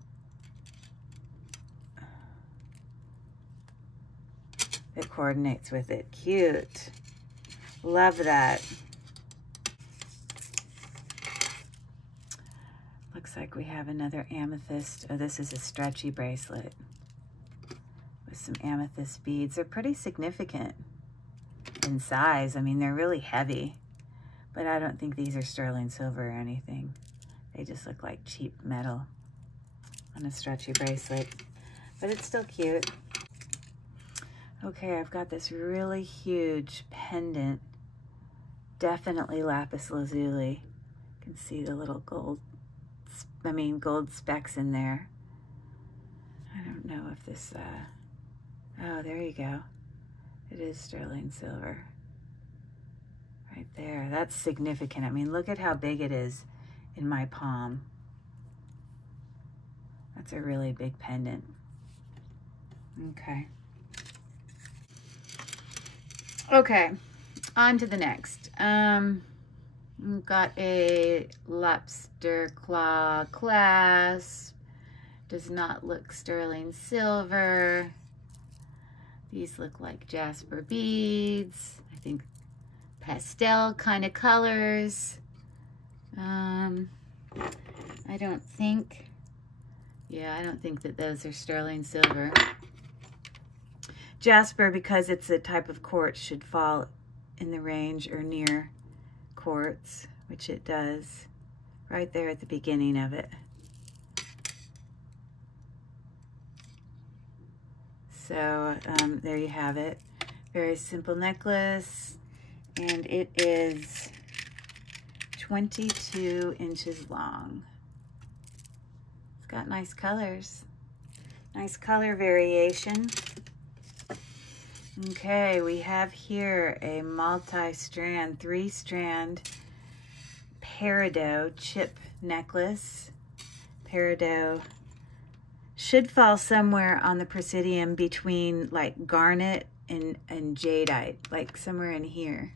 It coordinates with it. Cute. Love that. Looks like we have another amethyst. Oh, this is a stretchy bracelet with some amethyst beads. They're pretty significant in size. I mean, they're really heavy, but I don't think these are sterling silver or anything. They just look like cheap metal on a stretchy bracelet, but it's still cute. Okay, I've got this really huge pendant, definitely lapis lazuli. You can see the little gold specks in there. I don't know if this, oh, there you go. It is sterling silver. Right there, that's significant. I mean, look at how big it is in my palm. That's a really big pendant. Okay. Okay, on to the next. We've got a lobster claw clasp. Does not look sterling silver. These look like jasper beads. I think pastel kind of colors. I don't think that those are sterling silver. Jasper, because it's a type of quartz, should fall in the range or near quartz, which it does right there at the beginning of it. So there you have it. Very simple necklace, and it is 22 inches long. It's got nice colors, nice color variation. Okay, we have here a multi-strand, 3-strand peridot chip necklace. Peridot should fall somewhere on the presidium between like garnet and jadeite, like somewhere in here.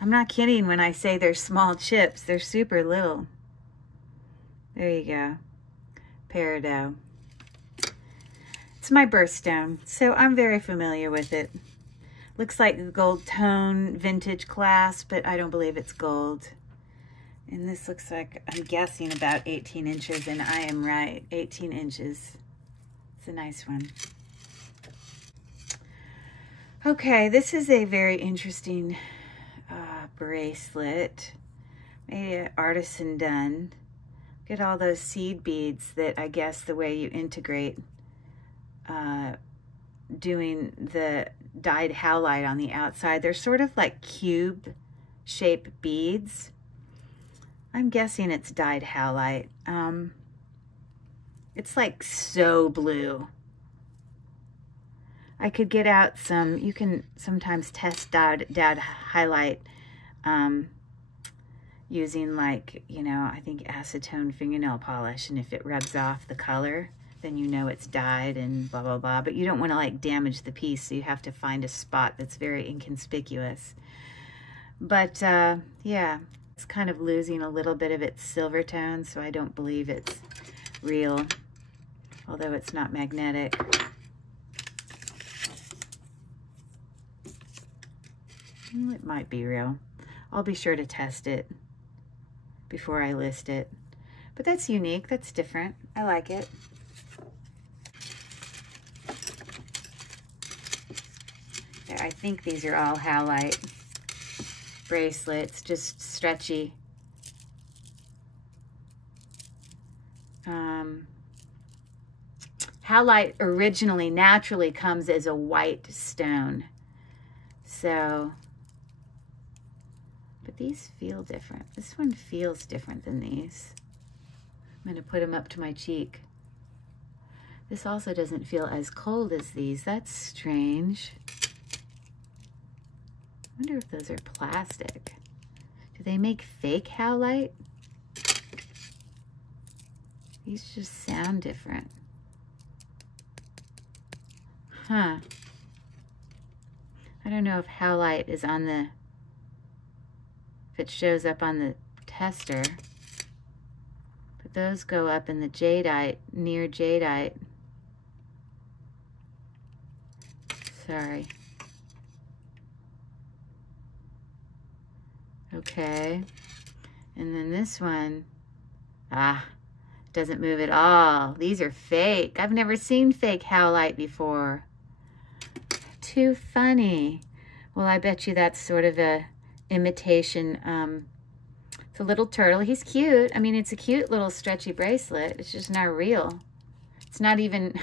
I'm not kidding when I say they're small chips. They're super little. There you go. Peridot. It's my birthstone, so I'm very familiar with it. Looks like a gold tone vintage clasp, but I don't believe it's gold. And this looks like, I'm guessing, about 18 inches, and I am right, 18 inches. It's a nice one. Okay, this is a very interesting bracelet. Maybe artisan done. Look at all those seed beads that I guess the way you integrate doing the dyed howlite on the outside. They're sort of like cube shaped beads. I'm guessing it's dyed howlite. It's like so blue. I could get out some, you can sometimes test dyed highlight using, like, you know, I think acetone fingernail polish, and if it rubs off the color, then you know it's dyed and blah, blah, blah. But you don't want to like damage the piece, so you have to find a spot that's very inconspicuous. But yeah, it's kind of losing a little bit of its silver tone, so I don't believe it's real, although it's not magnetic. It might be real. I'll be sure to test it before I list it. But that's unique, that's different. I like it. I think these are all howlite bracelets, just stretchy. Howlite originally naturally comes as a white stone. So, but these feel different. This one feels different than these. I'm going to put them up to my cheek. This also doesn't feel as cold as these. That's strange. I wonder if those are plastic. Do they make fake howlite? These just sound different. Huh. I don't know if howlite is on the, if it shows up on the tester. But those go up in the jadeite, near jadeite. Sorry. Okay. And then this one, doesn't move at all. These are fake. I've never seen fake howlite before. Too funny. Well, I bet you that's sort of a imitation. It's a little turtle. He's cute. I mean, it's a cute little stretchy bracelet. It's just not real. It's not even,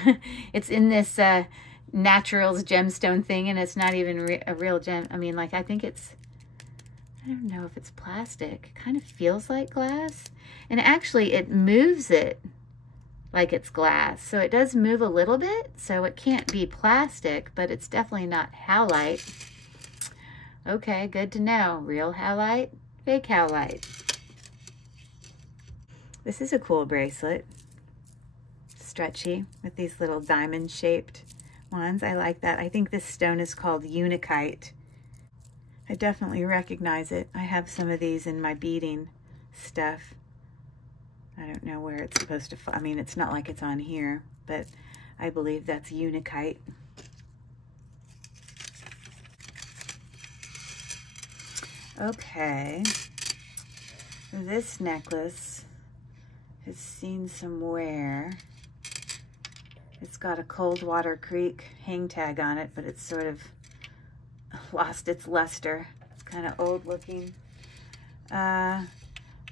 it's in this naturals gemstone thing, and it's not even a real gem. I mean, like, I think it's, I don't know if it's plastic. It kind of feels like glass. And actually, it moves it like it's glass. So it does move a little bit, so it can't be plastic, but it's definitely not howlite. Okay, good to know. Real howlite, fake howlite. This is a cool bracelet. Stretchy with these little diamond-shaped ones. I like that. I think this stone is called unikite. I definitely recognize it. I have some of these in my beading stuff. I don't know where it's supposed to, I mean, it's not like it's on here, but I believe that's unikite. Okay. This necklace has seen some wear. It's got a Coldwater Creek hang tag on it, but it's sort of lost its luster. It's kind of old looking.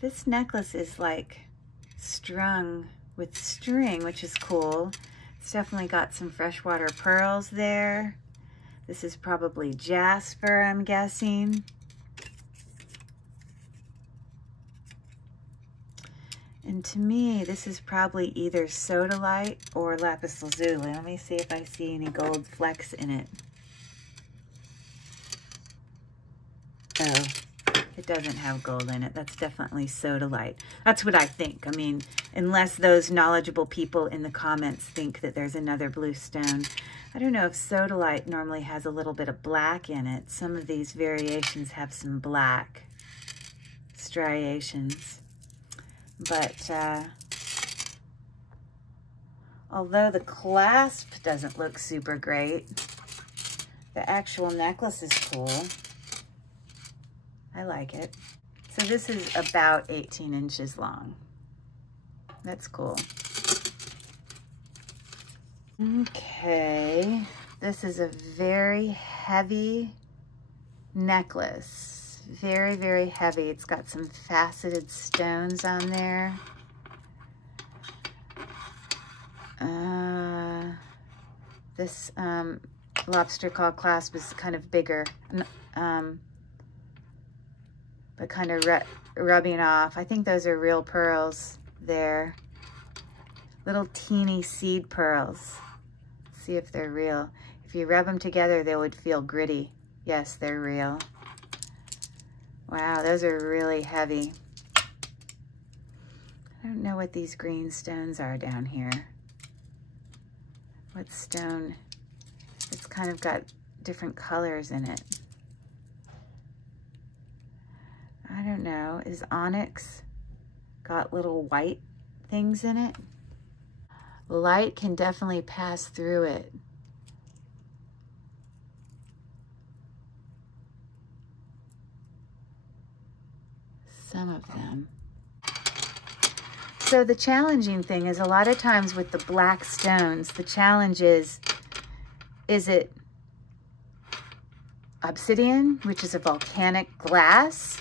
This necklace is like strung with string, which is cool. It's definitely got some freshwater pearls there. This is probably jasper, I'm guessing. And to me, this is probably either sodalite or lapis lazuli. Let me see if I see any gold flecks in it. Oh, it doesn't have gold in it. That's definitely sodalite. That's what I think. I mean, unless those knowledgeable people in the comments think that there's another blue stone. I don't know if sodalite normally has a little bit of black in it. Some of these variations have some black striations. But although the clasp doesn't look super great, the actual necklace is cool. I like it. So this is about 18 inches long. That's cool. Okay, this is a very heavy necklace. Very, very heavy. It's got some faceted stones on there. This lobster claw clasp is kind of bigger, but kind of rubbing off. I think those are real pearls there. Little teeny seed pearls. Let's see if they're real. If you rub them together, they would feel gritty. Yes, they're real. Wow, those are really heavy. I don't know what these green stones are down here. What stone? It's kind of got different colors in it. I don't know. Is onyx got little white things in it? Light can definitely pass through it. Some of them. So the challenging thing is a lot of times with the black stones, the challenge is it obsidian, which is a volcanic glass?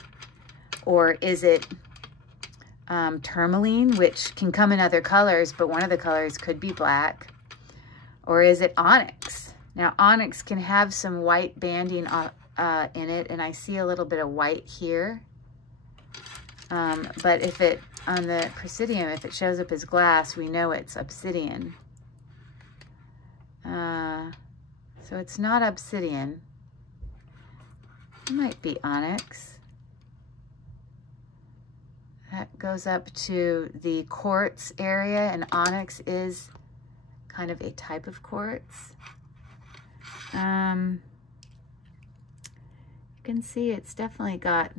Or is it tourmaline, which can come in other colors, but one of the colors could be black? Or is it onyx? Now, onyx can have some white banding in it, and I see a little bit of white here. But if it, on the Presidium, if it shows up as glass, we know it's obsidian. So it's not obsidian. It might be onyx. That goes up to the quartz area, and onyx is kind of a type of quartz. You can see it's definitely got,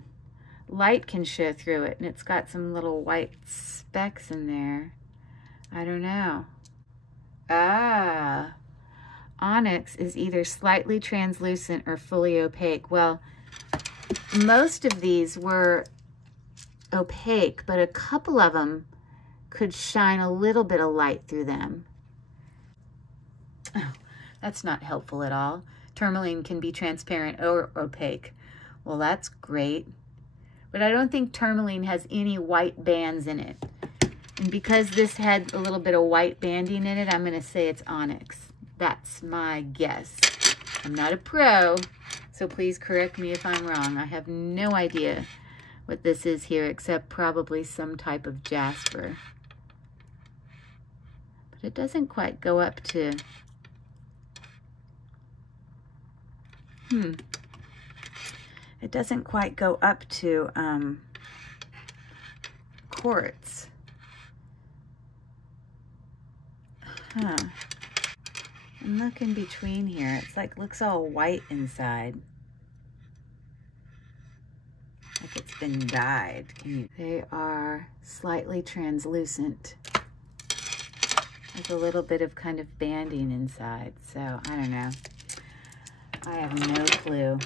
light can show through it, and it's got some little white specks in there. I don't know. Onyx is either slightly translucent or fully opaque. Well, most of these were opaque, but a couple of them could shine a little bit of light through them. Oh, that's not helpful at all. Tourmaline can be transparent or opaque. Well, that's great. But I don't think tourmaline has any white bands in it. And because this had a little bit of white banding in it, I'm going to say it's onyx. That's my guess. I'm not a pro, so please correct me if I'm wrong. I have no idea what this is here, except probably some type of jasper. But it doesn't quite go up to... It doesn't quite go up to quartz. And look in between here. It's like, looks all white inside. Like it's been dyed. They are slightly translucent. There's a little bit of kind of banding inside. So, I don't know. I have no clue.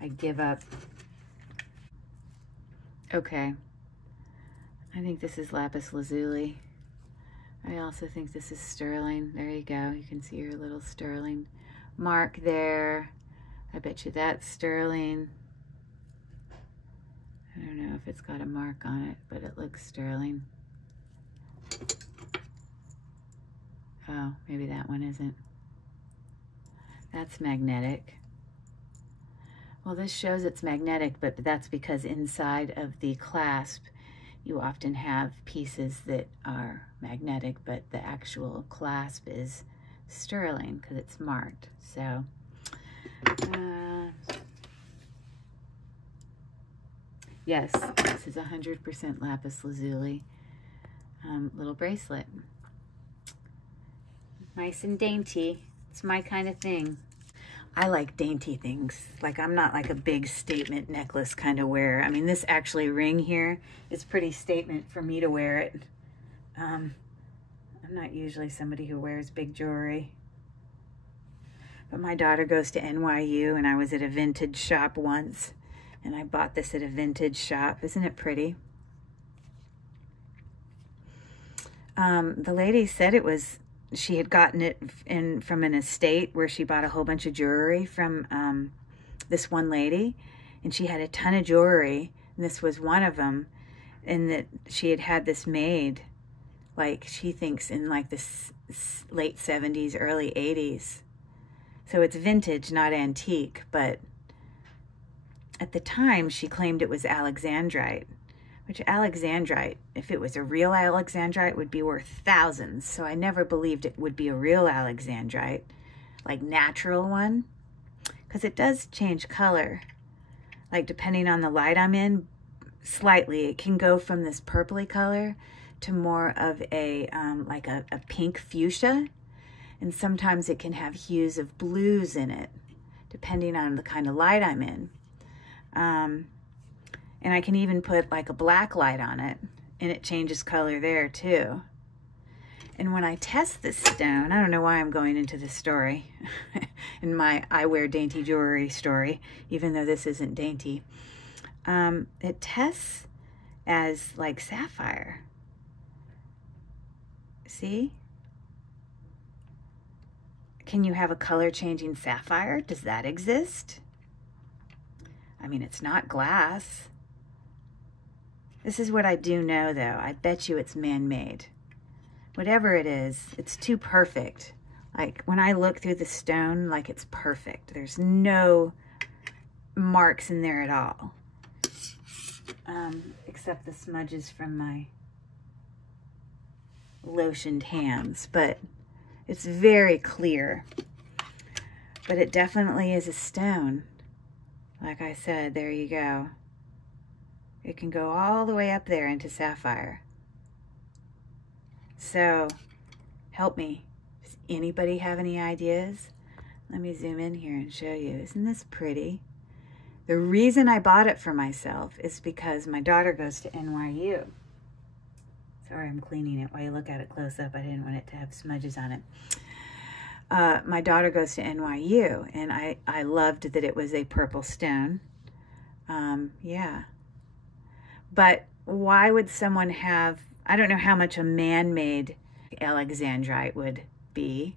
I give up. Okay. I think this is lapis lazuli. I also think this is sterling. There you go. You can see your little sterling mark there. I bet you that's sterling. I don't know if it's got a mark on it, but it looks sterling. Oh, maybe that one isn't. That's magnetic. Well, this shows it's magnetic, but that's because inside of the clasp, you often have pieces that are magnetic, but the actual clasp is sterling because it's marked. So, yes, this is 100% lapis lazuli. Little bracelet. Nice and dainty. It's my kind of thing. I like dainty things. Like, I'm not like a big statement necklace kind of wearer. I mean, this actually ring here is pretty statement for me to wear it. I'm not usually somebody who wears big jewelry. But my daughter goes to NYU, and I was at a vintage shop once, and I bought this at a vintage shop. Isn't it pretty? The lady said it was, she had gotten it from an estate where she bought a whole bunch of jewelry from this one lady, and she had a ton of jewelry, and this was one of them, and that she had this made, like, she thinks in like the late 70s, early 80s. So it's vintage, not antique, but at the time she claimed it was Alexandrite, which Alexandrite, if it was a real Alexandrite, would be worth thousands. So I never believed it would be a real Alexandrite, like natural one, because it does change color. Like depending on the light I'm in, slightly, it can go from this purpley color to more of a, like a pink fuchsia. And sometimes it can have hues of blues in it, depending on the kind of light I'm in. And I can even put like a black light on it, and it changes color there too. And when I test this stone, I don't know why I'm going into this story, in my I wear dainty jewelry story, even though this isn't dainty. It tests as like sapphire. See? Can you have a color changing sapphire? Does that exist? I mean, it's not glass. This is what I do know, though. I bet you it's man-made. Whatever it is, it's too perfect. Like, when I look through the stone, like, it's perfect. There's no marks in there at all. Except the smudges from my lotioned hands. But it's very clear. But it definitely is a stone. Like I said, there you go. It can go all the way up there into sapphire. So, help me. Does anybody have any ideas? Let me zoom in here and show you. Isn't this pretty? The reason I bought it for myself is because my daughter goes to NYU. Sorry, I'm cleaning it while you look at it close up. I didn't want it to have smudges on it. My daughter goes to NYU, and I loved that it was a purple stone. Yeah. But why would someone have, I don't know how much a man-made alexandrite would be,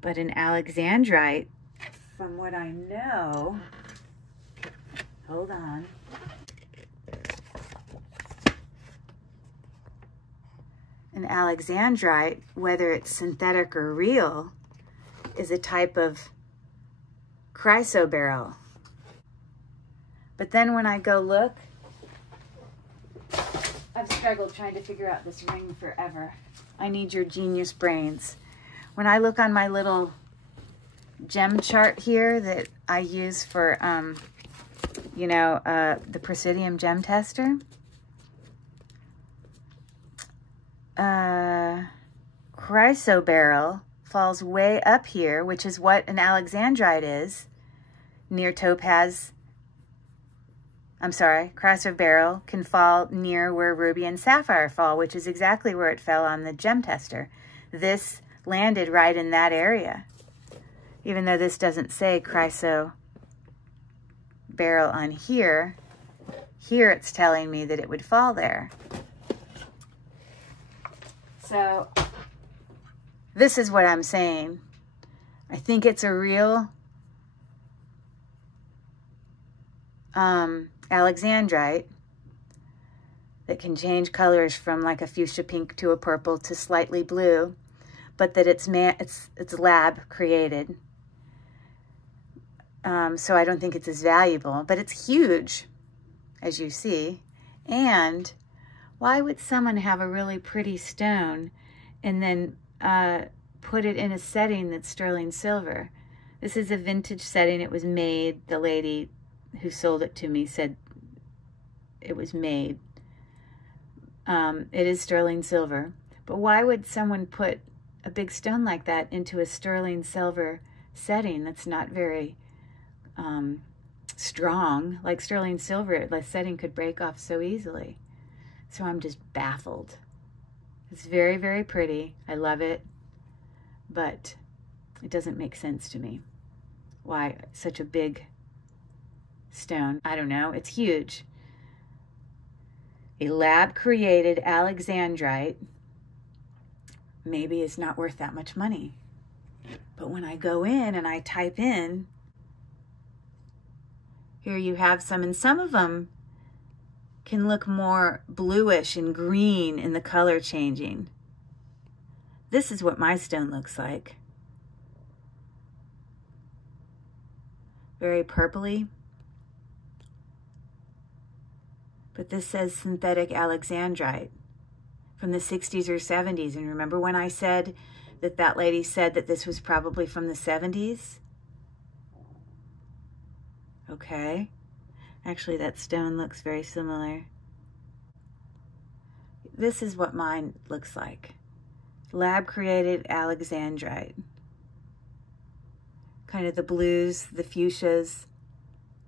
but an alexandrite, from what I know, hold on. An alexandrite, whether it's synthetic or real, is a type of chrysoberyl. But then when I go look, I've struggled trying to figure out this ring forever. I need your genius brains. When I look on my little gem chart here that I use for, you know, the Presidium gem tester, chrysoberyl falls way up here, which is what an alexandrite is, near topaz. I'm sorry, chrysoberyl can fall near where ruby and sapphire fall, which is exactly where it fell on the gem tester. This landed right in that area. Even though this doesn't say chrysoberyl on here, here it's telling me that it would fall there. So this is what I'm saying. I think it's a real alexandrite that can change colors from like a fuchsia pink to a purple to slightly blue, but that it's lab created. So I don't think it's as valuable, but it's huge, as you see. And why would someone have a really pretty stone and then put it in a setting that's sterling silver? This is a vintage setting. It was made, the lady who sold it to me said it was made. It is sterling silver. But why would someone put a big stone like that into a sterling silver setting that's not very strong? Like sterling silver, the setting could break off so easily. So I'm just baffled. It's very, very pretty. I love it. But it doesn't make sense to me. Why such a big stone? I don't know. It's huge. A lab-created alexandrite maybe is not worth that much money. But when I go in and I type in, here you have some, and some of them can look more bluish and green in the color changing. This is what my stone looks like. Very purpley. But this says synthetic alexandrite from the 60s or 70s. And remember when I said that that lady said that this was probably from the 70s? Okay. Actually, that stone looks very similar. This is what mine looks like. Lab-created alexandrite. Kind of the blues, the fuchsias,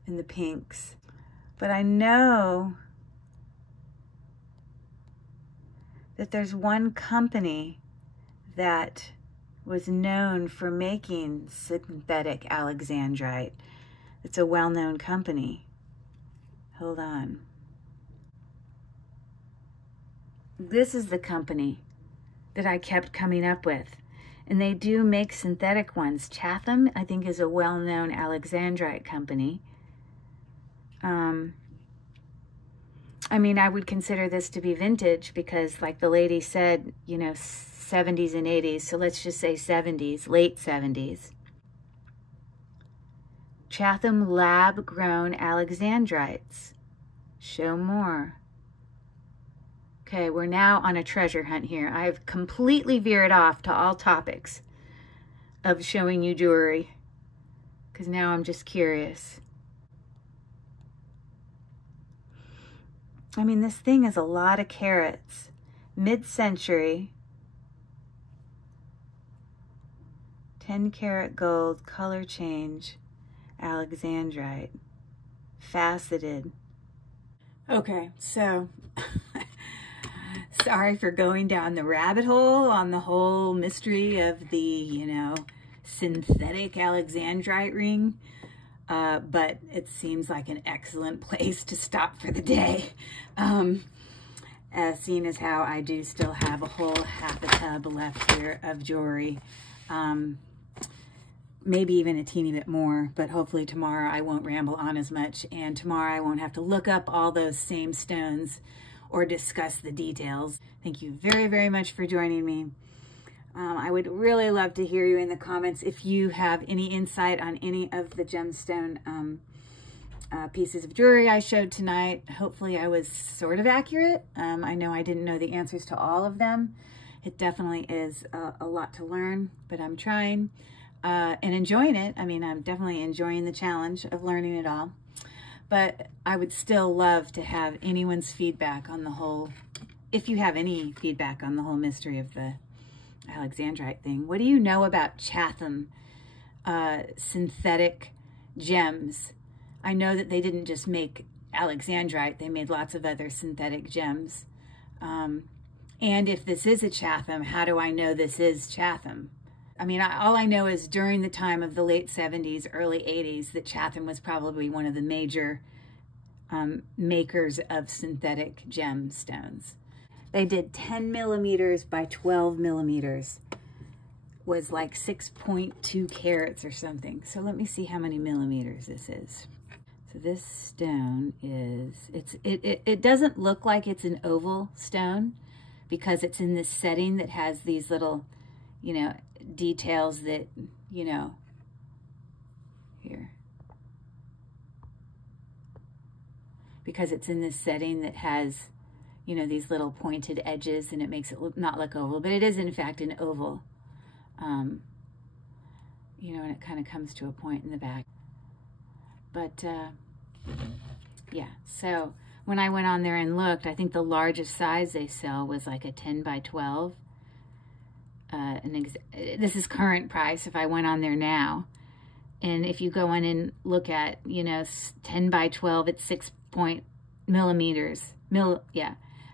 and the pinks. But I know that there's one company that was known for making synthetic alexandrite. It's a well-known company. Hold on. This is the company that I kept coming up with. And they do make synthetic ones. Chatham, I think, is a well-known Alexandrite company. I mean, I would consider this to be vintage because, like the lady said, you know, 70s and 80s. So let's just say 70s, late 70s. Chatham lab-grown Alexandrites. Show more. Okay, we're now on a treasure hunt here. I've completely veered off to all topics of showing you jewelry because now I'm just curious. I mean, this thing is a lot of carats. Mid-century. 10-karat gold, color change, Alexandrite, faceted. Okay, so sorry for going down the rabbit hole on the whole mystery of the, you know, synthetic Alexandrite ring. But it seems like an excellent place to stop for the day. Seeing as how I do still have a whole half a tub left here of jewelry. Maybe even a teeny bit more, but hopefully tomorrow I won't ramble on as much, and tomorrow I won't have to look up all those same stones or discuss the details. Thank you very, very much for joining me. I would really love to hear you in the comments if you have any insight on any of the gemstone pieces of jewelry I showed tonight. Hopefully I was sort of accurate. I know I didn't know the answers to all of them. It definitely is a lot to learn, but I'm trying and enjoying it. I mean, I'm definitely enjoying the challenge of learning it all. But I would still love to have anyone's feedback on the whole, if you have any feedback on the whole mystery of the Alexandrite thing. What do you know about Chatham synthetic gems? I know that they didn't just make Alexandrite, they made lots of other synthetic gems. And if this is a Chatham, how do I know this is Chatham? I mean, all I know is during the time of the late 70s, early 80s, that Chatham was probably one of the major makers of synthetic gemstones. They did 10 millimeters by 12 millimeters, was like 6.2 carats or something. So let me see how many millimeters this is. So this stone is, it doesn't look like it's an oval stone because it's in this setting that has these little, you know, details that, you know, here. Because it's in this setting that has, you know, these little pointed edges, and it makes it not look oval, but it is in fact an oval. You know, and it kind of comes to a point in the back. But yeah, so when I went on there and looked, I think the largest size they sell was like a 10 by 12. This is current price if I went on there now. And if you go in and look at, you know, 10 by 12, it's 6 millimeters.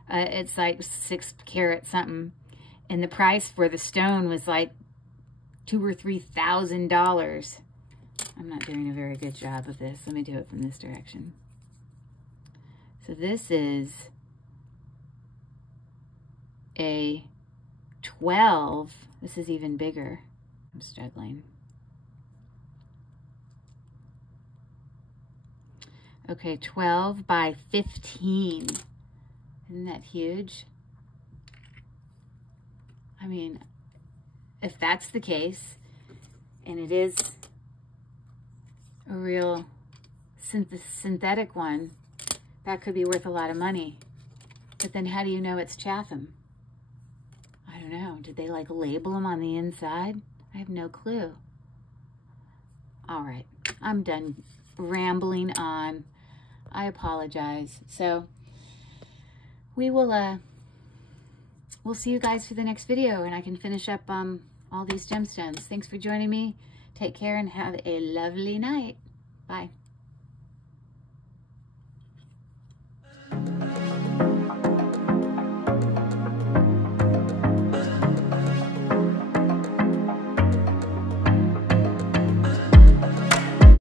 It's like 6 carat something. And the price for the stone was like $2,000 or $3,000. I'm not doing a very good job of this. Let me do it from this direction. So this is a 12. This is even bigger. I'm struggling. Okay, 12 by 15. Isn't that huge? I mean, if that's the case, and it is a real synthetic one, that could be worth a lot of money. But then how do you know it's Chatham? I don't know. Did they like label them on the inside? I have no clue. All right, I'm done rambling on. I apologize. So we will we'll see you guys for the next video, and I can finish up all these gemstones. Thanks for joining me. Take care and have a lovely night. Bye.